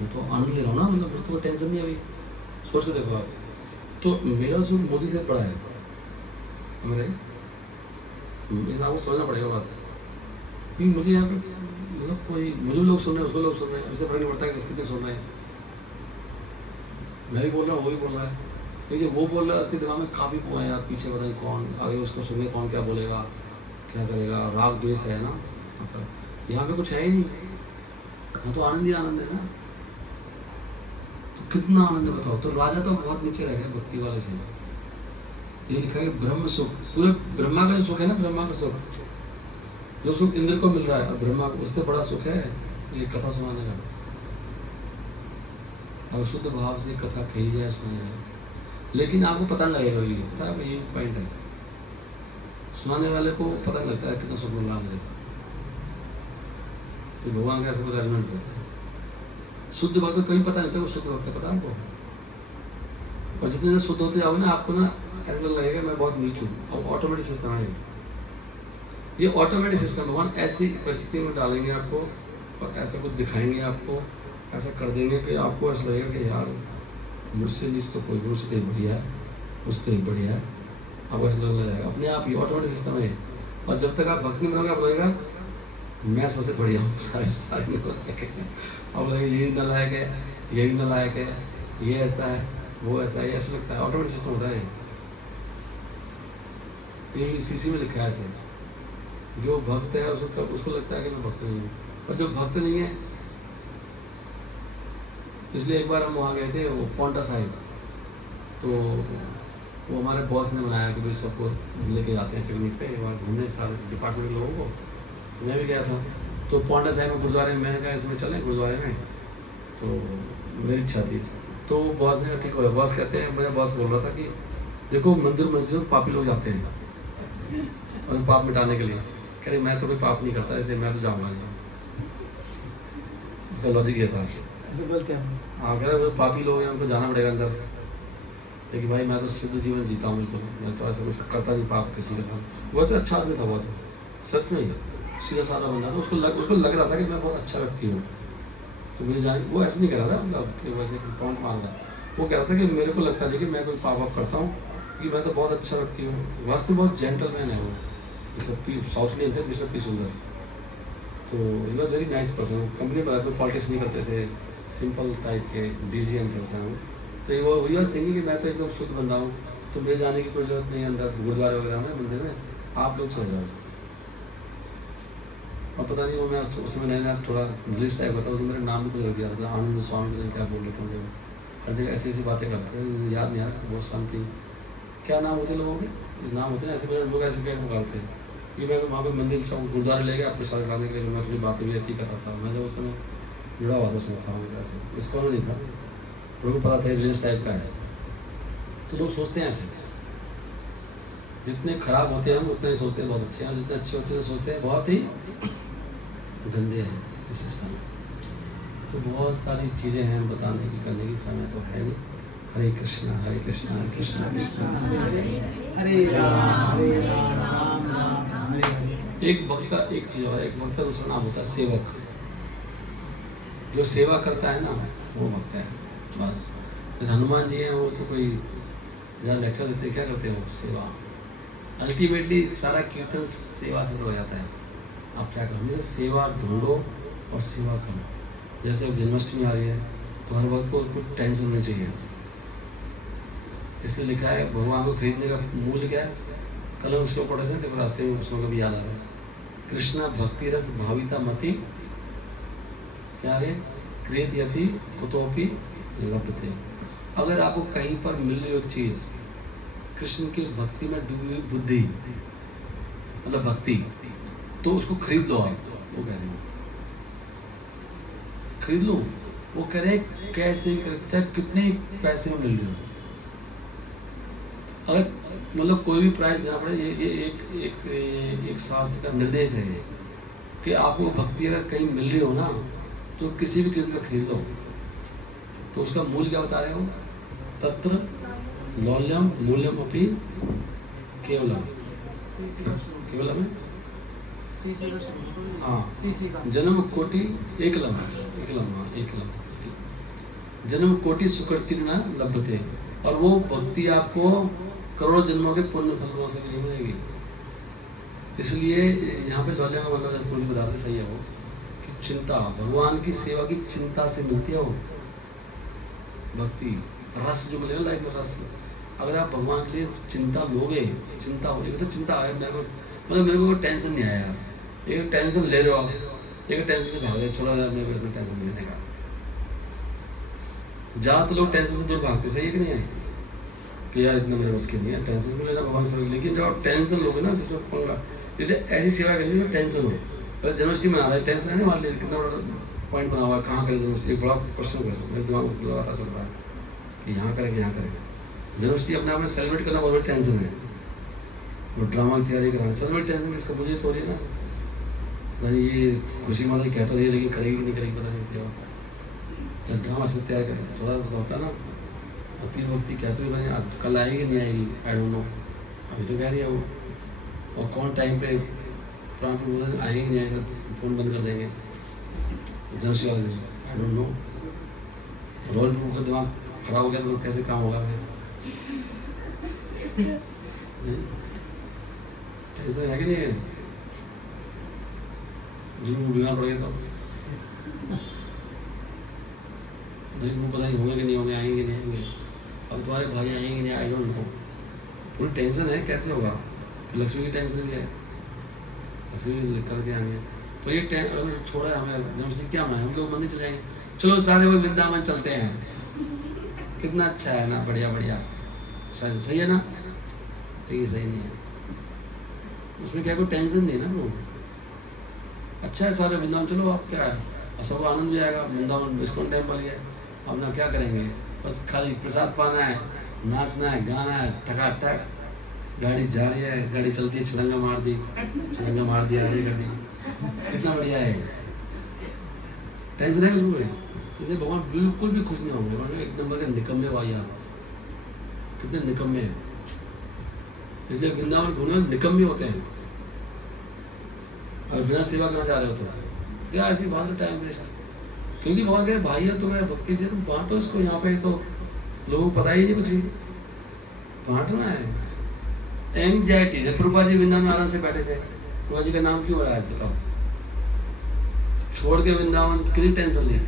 मैं तो आनंद ले रहा हूँ ना, मतलब मुझे तो कोई टेंशन नहीं है अभी। सोच के देखो आप, तो मेरा सुख मोदी से बड़ा है मेरे, आपको समझना पड़ेगा बात। क्योंकि मुझे यहाँ पे मतलब कोई, मुझे लोग सुन रहे हैं, उसको लोग सुन रहे हैं, उससे फर्क नहीं पड़ता है कि कितने सुन रहे हैं। मैं भी बोल रहा हूँ, वो भी बोल रहा है, क्योंकि वो बोल रहा है उसके दिमाग में काफ़ी वो है यार, पीछे पता नहीं कौन आगे उसको सुनिए, कौन क्या बोलेगा, क्या करेगा, राग द्वेष है ना, यहाँ पे कुछ है ही नहीं, यहाँ तो आनंद ही आनंद है ना। तो कितना आनंद है बताओ। तो राजा तो बहुत नीचे रह गए भक्ति वाले से। ये लिखा है ब्रह्म सुख, पूरे ब्रह्मा का जो सुख है ना, ब्रह्मा का सुख, जो सुख इंद्र को मिल रहा है, और ब्रह्मा को उससे बड़ा सुख है ये कथा सुनाने का। और शुद्ध भाव से कथा कही जाए, सुनाई जाए, लेकिन आपको पता नहीं लगेगा, ये पता है, ये पॉइंट है। सुनाने वाले को पता नहीं लगता है कितना सुख मिल रहा है, तो भगवान का ऐसा कुछ एलिमेंट होता है। शुद्ध भक्त को कहीं पता नहीं था वो शुद्ध भक्त, पता है आपको। और जितने शुद्ध होते जाओगे ना, आपको ना ऐसा लगेगा मैं बहुत नीच हूँ, और ऑटोमेटिक सिस्टम है ये ऑटोमेटिक सिस्टम। भगवान ऐसी परिस्थिति में डालेंगे आपको और ऐसा कुछ दिखाएंगे आपको, ऐसा कर देंगे कि आपको ऐसा लगेगा कि यार मुझसे नीच तो कोई, मुझसे कहीं बढ़िया है, मुझसे कहीं बढ़िया है, आपको ऐसा लगने लगेगा अपने आप। ये ऑटोमेटिक सिस्टम है। और जब तक आप भक्ति में रहोगे, आप लगेगा मैं सबसे बढ़िया हूँ, सारे अब लगे ये नलायक है, ये भी नालायक है, ये ऐसा है, वो ऐसा है, ऐसा लगता है। ऑटोमेटिक सिस्टम होता है ये सीसी में लिखा है ऐसे। जो भक्त है उसको लगता है कि मैं भक्त नहीं हूँ, और जो भक्त नहीं है, इसलिए एक बार हम वहाँ गए थे, वो पौंटा साहिब, तो वो हमारे बॉस ने बनाया कि भाई सबको लेके जाते हैं पिकनिक पे एक बार घूमने, सारे डिपार्टमेंट के लोगों को। मैं भी गया था, तो पौंटा साहिब में गुरुद्वारे में मैंने कहा इसमें चलें गुरुद्वारे में, तो मेरी इच्छा थी। तो बॉस ने कहा ठीक हो, बॉस कहते हैं, मेरा बॉस बोल रहा था कि देखो मंदिर मस्जिद में पापी लोग जाते हैं और पाप मिटाने के लिए, कह रहे मैं तो कोई पाप नहीं करता इसलिए मैं तो जाऊँगा नहीं। उसका लॉजिक ये था। ऐसे बोलते हैं हाँ, कह रहे पापी लोग हैं उनको जाना पड़ेगा अंदर, लेकिन भाई मैं तो शुद्ध जीवन जीता हूँ बिल्कुल, मैं तो ऐसा कुछ करता नहीं पाप किसी के साथ। वैसे अच्छा आदमी था बहुत, सच में ही सीधा साधा बंदा था। उसको लग रहा था कि मैं बहुत अच्छा व्यक्ति हूँ, तो मुझे जाने, वो ऐसे नहीं कह रहा था मतलब कि वैसे पॉइंट मार रहा, वो कह रहा था कि मेरे को लगता नहीं कि मैं कोई पाप वाप करता हूँ, कि मैं तो बहुत अच्छा व्यक्ति हूँ। वास्तव में बहुत जेंटलमैन है वो, मतलब साउथ इंडियन थे, बिशप पी सुंदर, तो he was very nice person. Company पर कोई पॉलिटिक्स नहीं करते थे, सिंपल टाइप के डीजीएम थे ऐसा हूँ। तो वो वॉज थिंकिंग कि मैं तो एकदम शुद्ध बंदा हूँ, तो मुझे जाने की कोई जरूरत नहीं है अंदर गुरुद्वारे वगैरह में, मंदिर में, आप लोग चले जाओ। और पता नहीं वो मैं उसमें नया थोड़ा इंग्लिश टाइप होता, तो मेरे नाम भी कुछ रख दिया था, आनंद स्वामी क्या बोल रहे थे मुझे, हर जगह ऐसी ऐसी बातें करते हैं, याद नहीं आ रहा, बहुत शांति। क्या नाम होते लोगों के, नाम होते हैं ऐसे, मेरे लोग ऐसे क्या करते हैं कि मैं वहाँ पे मंदिर सब गुरुद्वारे ले गया अपने सारे करने के लिए, मैं थोड़ी बातें भी ऐसी करता था। मैं जब उस समय जुड़ा हुआ था उसमें था, ऐसे इसको नहीं था, लोगों को पता था रिलीज टाइप का है, तो लोग सोचते हैं ऐसे। जितने खराब होते हैं हम उतने ही सोचते हैं बहुत अच्छे हैं, और जितने अच्छे होते हैं सोचते हैं बहुत ही गंदे हैं इस सिस्टम। तो बहुत सारी चीज़ें हैं बताने की, करने की, समय तो है नहीं। हरे कृष्णा कृष्णा कृष्णा हरे राम राम राम हरे हरे। एक भक्त का एक चीज़ और, एक भक्त का दूसरा नाम होता है सेवक। जो सेवा करता है ना वो भक्त है, बस। जैसे हनुमान जी हैं, वो तो कोई जहाँ लेक्चर देते क्या करते हैं, वो सेवा। अल्टीमेटली सारा कीर्तन सेवा से हो जाता है। आप क्या करो, जैसे सेवा ढूंढो और सेवा करो। जैसे अब जन्माष्टमी आ रही है, तो हर वक्त को कुछ टेंशन नहीं चाहिए, इसलिए लिखा है भगवान को खरीदने का मूल्य क्या है। कल हम श्लोक पढ़े थे, देखो रास्ते में श्लोक भी याद आ रहा है, कृष्णा भक्ति रस भाविता मति क्या है, क्रेत यति कुतोपि लभते। अगर आपको कहीं पर मिल रही हो चीज, कृष्ण की भक्ति में डूबी हुई बुद्धि मतलब भक्ति, तो उसको खरीद लो आप। वो कह रहे हैं खरीद लो, वो कह रहे हैं कैसे भी कर, चाहे कितने पैसे में मिल रही हो, अगर मतलब कोई भी प्राइस देना पड़े। ये एक शास्त्र का निर्देश है कि आपको भक्ति अगर कहीं मिल रही हो ना, तो किसी भी कीमत में खरीद लो। तो उसका मूल्य क्या बता रहे हो, तत्र लौल्यम मूल्यम अपनी केवलम केवलम है, हाँ, जन्म कोटि एकलम, जन्म कोटि सुकृति न लभते। और वो भक्ति आपको करोड़ों जन्मों के पुण्य फलों से नहीं मिलेगी। इसलिए यहाँ पे लौल्यम का मतलब पूरी बताते सही है वो, कि चिंता, भगवान की सेवा की चिंता से मिलती है वो भक्ति। रस जो मिलेगा लाइफ में, रस। अगर आप भगवान के लिए चिंता लोगे, चिंता होगी तो चिंता आए, मेरे को टेंशन नहीं आया यार, एक टेंशन ले रहे हो आप, एक टेंशन से भाग रहे, थोड़ा मेरे को टेंशन लेने का। जहाँ तो लोग टेंशन से दूर भागते, सही है कि नहीं है, कि यार इतना मेरे उसके नहीं है, टेंशन क्यों लेना भगवान से। लेकिन जब आप टेंशन लोगे ना, जिसमें पंगा, जैसे ऐसी सेवा करें जिसमें टेंशन हो। अगर जन्माष्टमी मना रहा है, टेंशन है नहीं, मान लीजिए कितना बड़ा पॉइंट बना हुआ है, कहाँ करें जन्माष्टमी, एक बड़ा क्वेश्चन मेरे दिमाग में लगातार चल रहा है कि यहाँ करें कि यहाँ करें। जन्माष्टमी अपने आप में सेलिब्रेट करना बहुत बड़ी टेंशन है, वो ड्रामा की तैयारी कराना सेलिब्रेट टेंशन, इसका मुझे तो रही ना भाई, ये खुशी माता कहता रही है, लेकिन करेगी नहीं करेगी पता नहीं सेवा। जब ड्रामा से तैयार करें थोड़ा होता ना, तीन भक्ति कहते हुए मैंने कल आएगी नहीं आएगी, आई डोंट नो, अभी तो कह रही है वो, और कौन टाइम पे प्राण प्रबोधन आएगी नहीं आएगा, फोन बंद कर देंगे जनशी वाले दिन, I don't know. Role proof का दिमाग खराब हो गया तो कैसे काम होगा, ऐसा है कि नहीं है, जिनको बीमार पड़ गया तो मुझे पता नहीं होंगे कि नहीं होंगे, आएंगे नहीं आएंगे, अब तुम्हारे भाई आएंगे नहीं, आई डोंट नो। पूरी टेंशन है कैसे होगा। लक्ष्मी की टेंशन भी है, लक्ष्मी भी लिख करके आएंगे। तो ये अगर छोड़ा है हमें जन्माष्टमी क्या होना है, हम लोग मंदिर चले जाएंगे, चलो सारे लोग वृंदावन चलते हैं, कितना अच्छा है ना, बढ़िया बढ़िया, सही है ना। ये सही नहीं है, उसमें क्या कोई टेंशन नहीं ना लोग, अच्छा है सारे वृंदावन चलो, आप क्या है, और सबको आनंद भी आएगा। वृंदावन इस्कॉन टेम्पल है, अपना क्या करेंगे, बस खाली प्रसाद पाना है, नाचना है, गाना है, ठकाठक, गाड़ी जा रही है, गाड़ी चलती है, छलंगा मार दी, छलंगा मार दिया, आगे कर दी, कितना बढ़िया है। टेंशन है उसमें, इसलिए भगवान बिल्कुल भी खुश नहीं होंगे, भगवान एक नंबर के निकम्मे भाई आप, कितने निकम्मे हैं। इसलिए वृंदावन घूमने निकम्मे होते हैं, और बिना सेवा कहाँ जा रहे हो तो क्या ऐसी बात है, टाइम वेस्ट। क्योंकि भगवान कह रहे भाई है तुम्हें भक्ति दे, तुम बांटो इसको, यहाँ पे तो लोगों को पता ही नहीं कुछ भी, बांटना है। एंग्जाइटी है, प्रभुपाद जी वृंदावन में आराम से बैठे थे, प्रभुपाद जी का नाम क्यों हो रहा है बताओ, छोड़ के वृंदावन, कितनी टेंशन ली,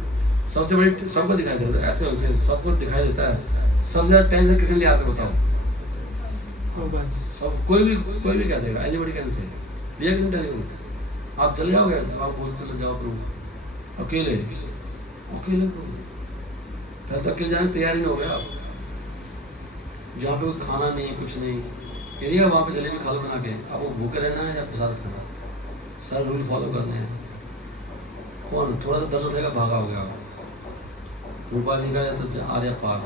सबसे बड़ी सबको दिखाई देता है, ऐसे होते हैं सबको दिखाई देता है, सबसे ज्यादा टेंशन किसने लिया था बताओ, सब कोई भी क्या देगा, एनीबॉडी कैन से, लिया किसने टेंशन। आप चले जाओगे, आप बोलते चले जाओ प्रभु, अकेले पहले तो अकेले जाने तैयार नहीं हो गया आप, जहाँ पे कोई खाना नहीं है कुछ नहीं, यदि वहाँ पे जलेबी खा लो बना के, आपको भूखे रहना है या प्रसाद खाना, सर रूल फॉलो करने हैं। कौन थोड़ा सा दर्द उठेगा भागा हो गया, भोपाल जी का तो आर्या पार,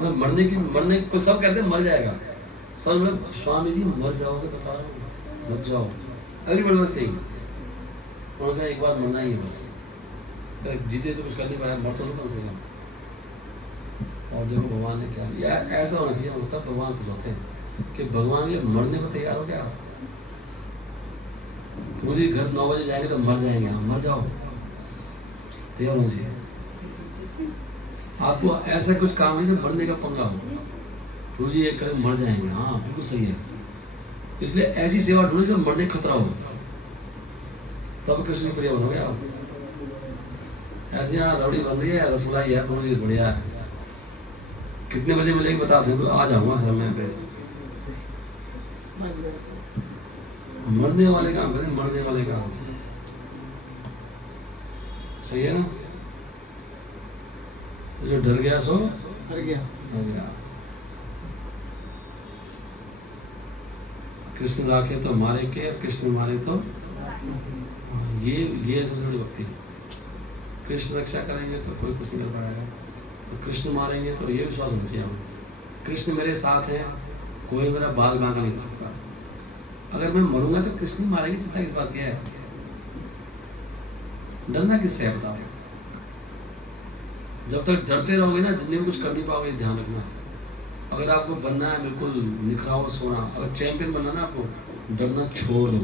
मैं मरने को सब कहते हैं मर जाएगा, सब मतलब स्वामी जी मर जाओगे बता रहा हूँ, मत जाओ, एवरीबॉडी वाज सेइंग, उन्होंने एक बार मरना ही है बस, जीते तो कुछ कर नहीं पाया, मर तो लो कम से कम। और देखो भगवान ने क्या, या ऐसा होना चाहिए, मतलब भगवान खुश होते हैं कि भगवान के लिए मरने को तैयार हो गया। पूरी घर 9 बजे जाएंगे तो मर जाएंगे, हम मर जाओ, तैयार होना चाहिए। आपको ऐसा कुछ काम नहीं जो मरने का पंगा हो, प्रभु जी एक करे मर जाएंगे, हाँ बिल्कुल सही है। इसलिए ऐसी सेवा ढूंढे जो मरने का खतरा हो, तब कृष्ण प्रिय बनोगे आप। ऐसे यहाँ रबड़ी बन रही है, रसमलाई है, बहुत बढ़िया है, कितने बजे मिलेगी बता दो, आ जाऊंगा समय पे। मरने वाले काम करें, मरने वाले काम, सही है ना। जो डर गया सो मर गया। कृष्ण राखे तो मारे के, कृष्ण मारे तो ये सबसे बड़ी भक्ति है। कृष्ण रक्षा करेंगे तो कोई कुछ नहीं कर पाएगा, तो कृष्ण मारेंगे तो ये विश्वास होना चाहिए हमें, कृष्ण मेरे साथ है, कोई मेरा बाल बांका नहीं कर सकता। अगर मैं मरूंगा तो कृष्ण मारेंगे, चिंता किस बात की है, डरना किससे है बताओ। जब तक डरते रहोगे ना जिंदगी में कुछ कर नहीं पाओगे, ध्यान रखना। अगर आपको बनना है बिल्कुल निखरा हुआ सोना, अगर चैंपियन बनना ना, आपको डरना छोड़ दो।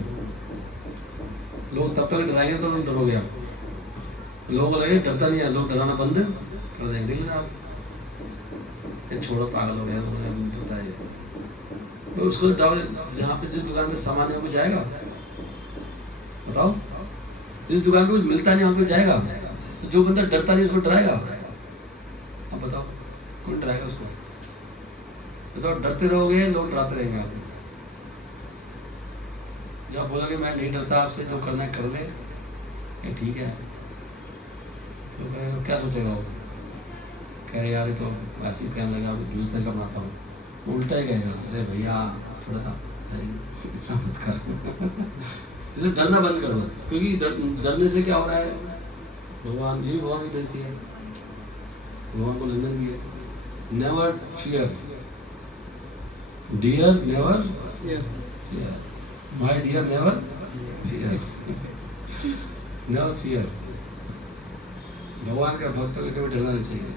लोग तब तक डराएंगे तो डरोगे आप, लोगों को लगे डरता नहीं है, लोग डराना बंद कर देंगे, दिल आप छोड़ो पागल हो गया बताइए। तो उसको जहाँ पे जिस दुकान में सामान है वो जाएगा, बताओ, जिस दुकान पे कुछ मिलता नहीं वहाँ पे जाएगा, तो जो बंदा डरता नहीं उसको डराएगा, अब बताओ कौन डराएगा उसको। बताओ डरते रहोगे, लोग डराते रहेंगे आपको। जब बोलोगे मैं नहीं डरता आपसे, जो करना है कर ले, ये ठीक है, तो क्या सोचेगा वो, कहे यार ये तो ऐसे ही कहने लगा, दूसरी तरह का बनाता हूँ, उल्टा ही कहेगा, अरे भैया थोड़ा सा मत कर। इसे डरना बंद कर दो, क्योंकि डरने से क्या हो रहा है, भगवान ये भगवान की बेइज्जती है, भगवान को निंदन भी है। Never fear, dear never fear, my dear never fear, never fear. भगवान का भक्त को कभी डरना नहीं चाहिए।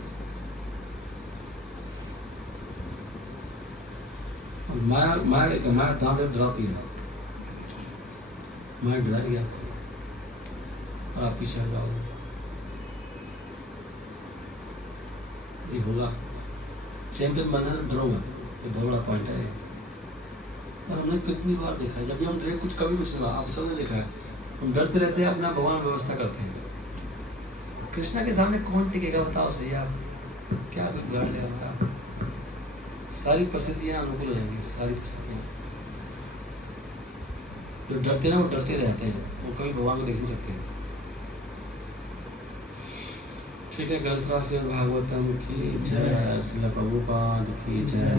माया दांत डराती है, माया डरा गया और आप पीछे हट जाओगे, ये होगा। चैंपियन बनना डरोगा, ये बहुत बड़ा पॉइंट है। और हमने कितनी बार देखा है, जब भी हम डरे कुछ कभी कुछ नहीं हुआ, आप सबने देखा है, हम डरते रहते हैं, अपना भगवान व्यवस्था करते हैं, कृष्णा के सामने कौन टिकेगा बताओ सही आप, क्या कुछ बिगाड़ लेगा हमारा। सारी परिस्थितियां अनुकूल रहेंगी, सारी परिस्थितियां। जो डरते ना वो डरते रहते हैं, वो कभी भगवान को देख नहीं सकते। ठीक है, ग्रंथराज श्रीमद् भागवतम की जय, श्रील प्रभुपाद की जय।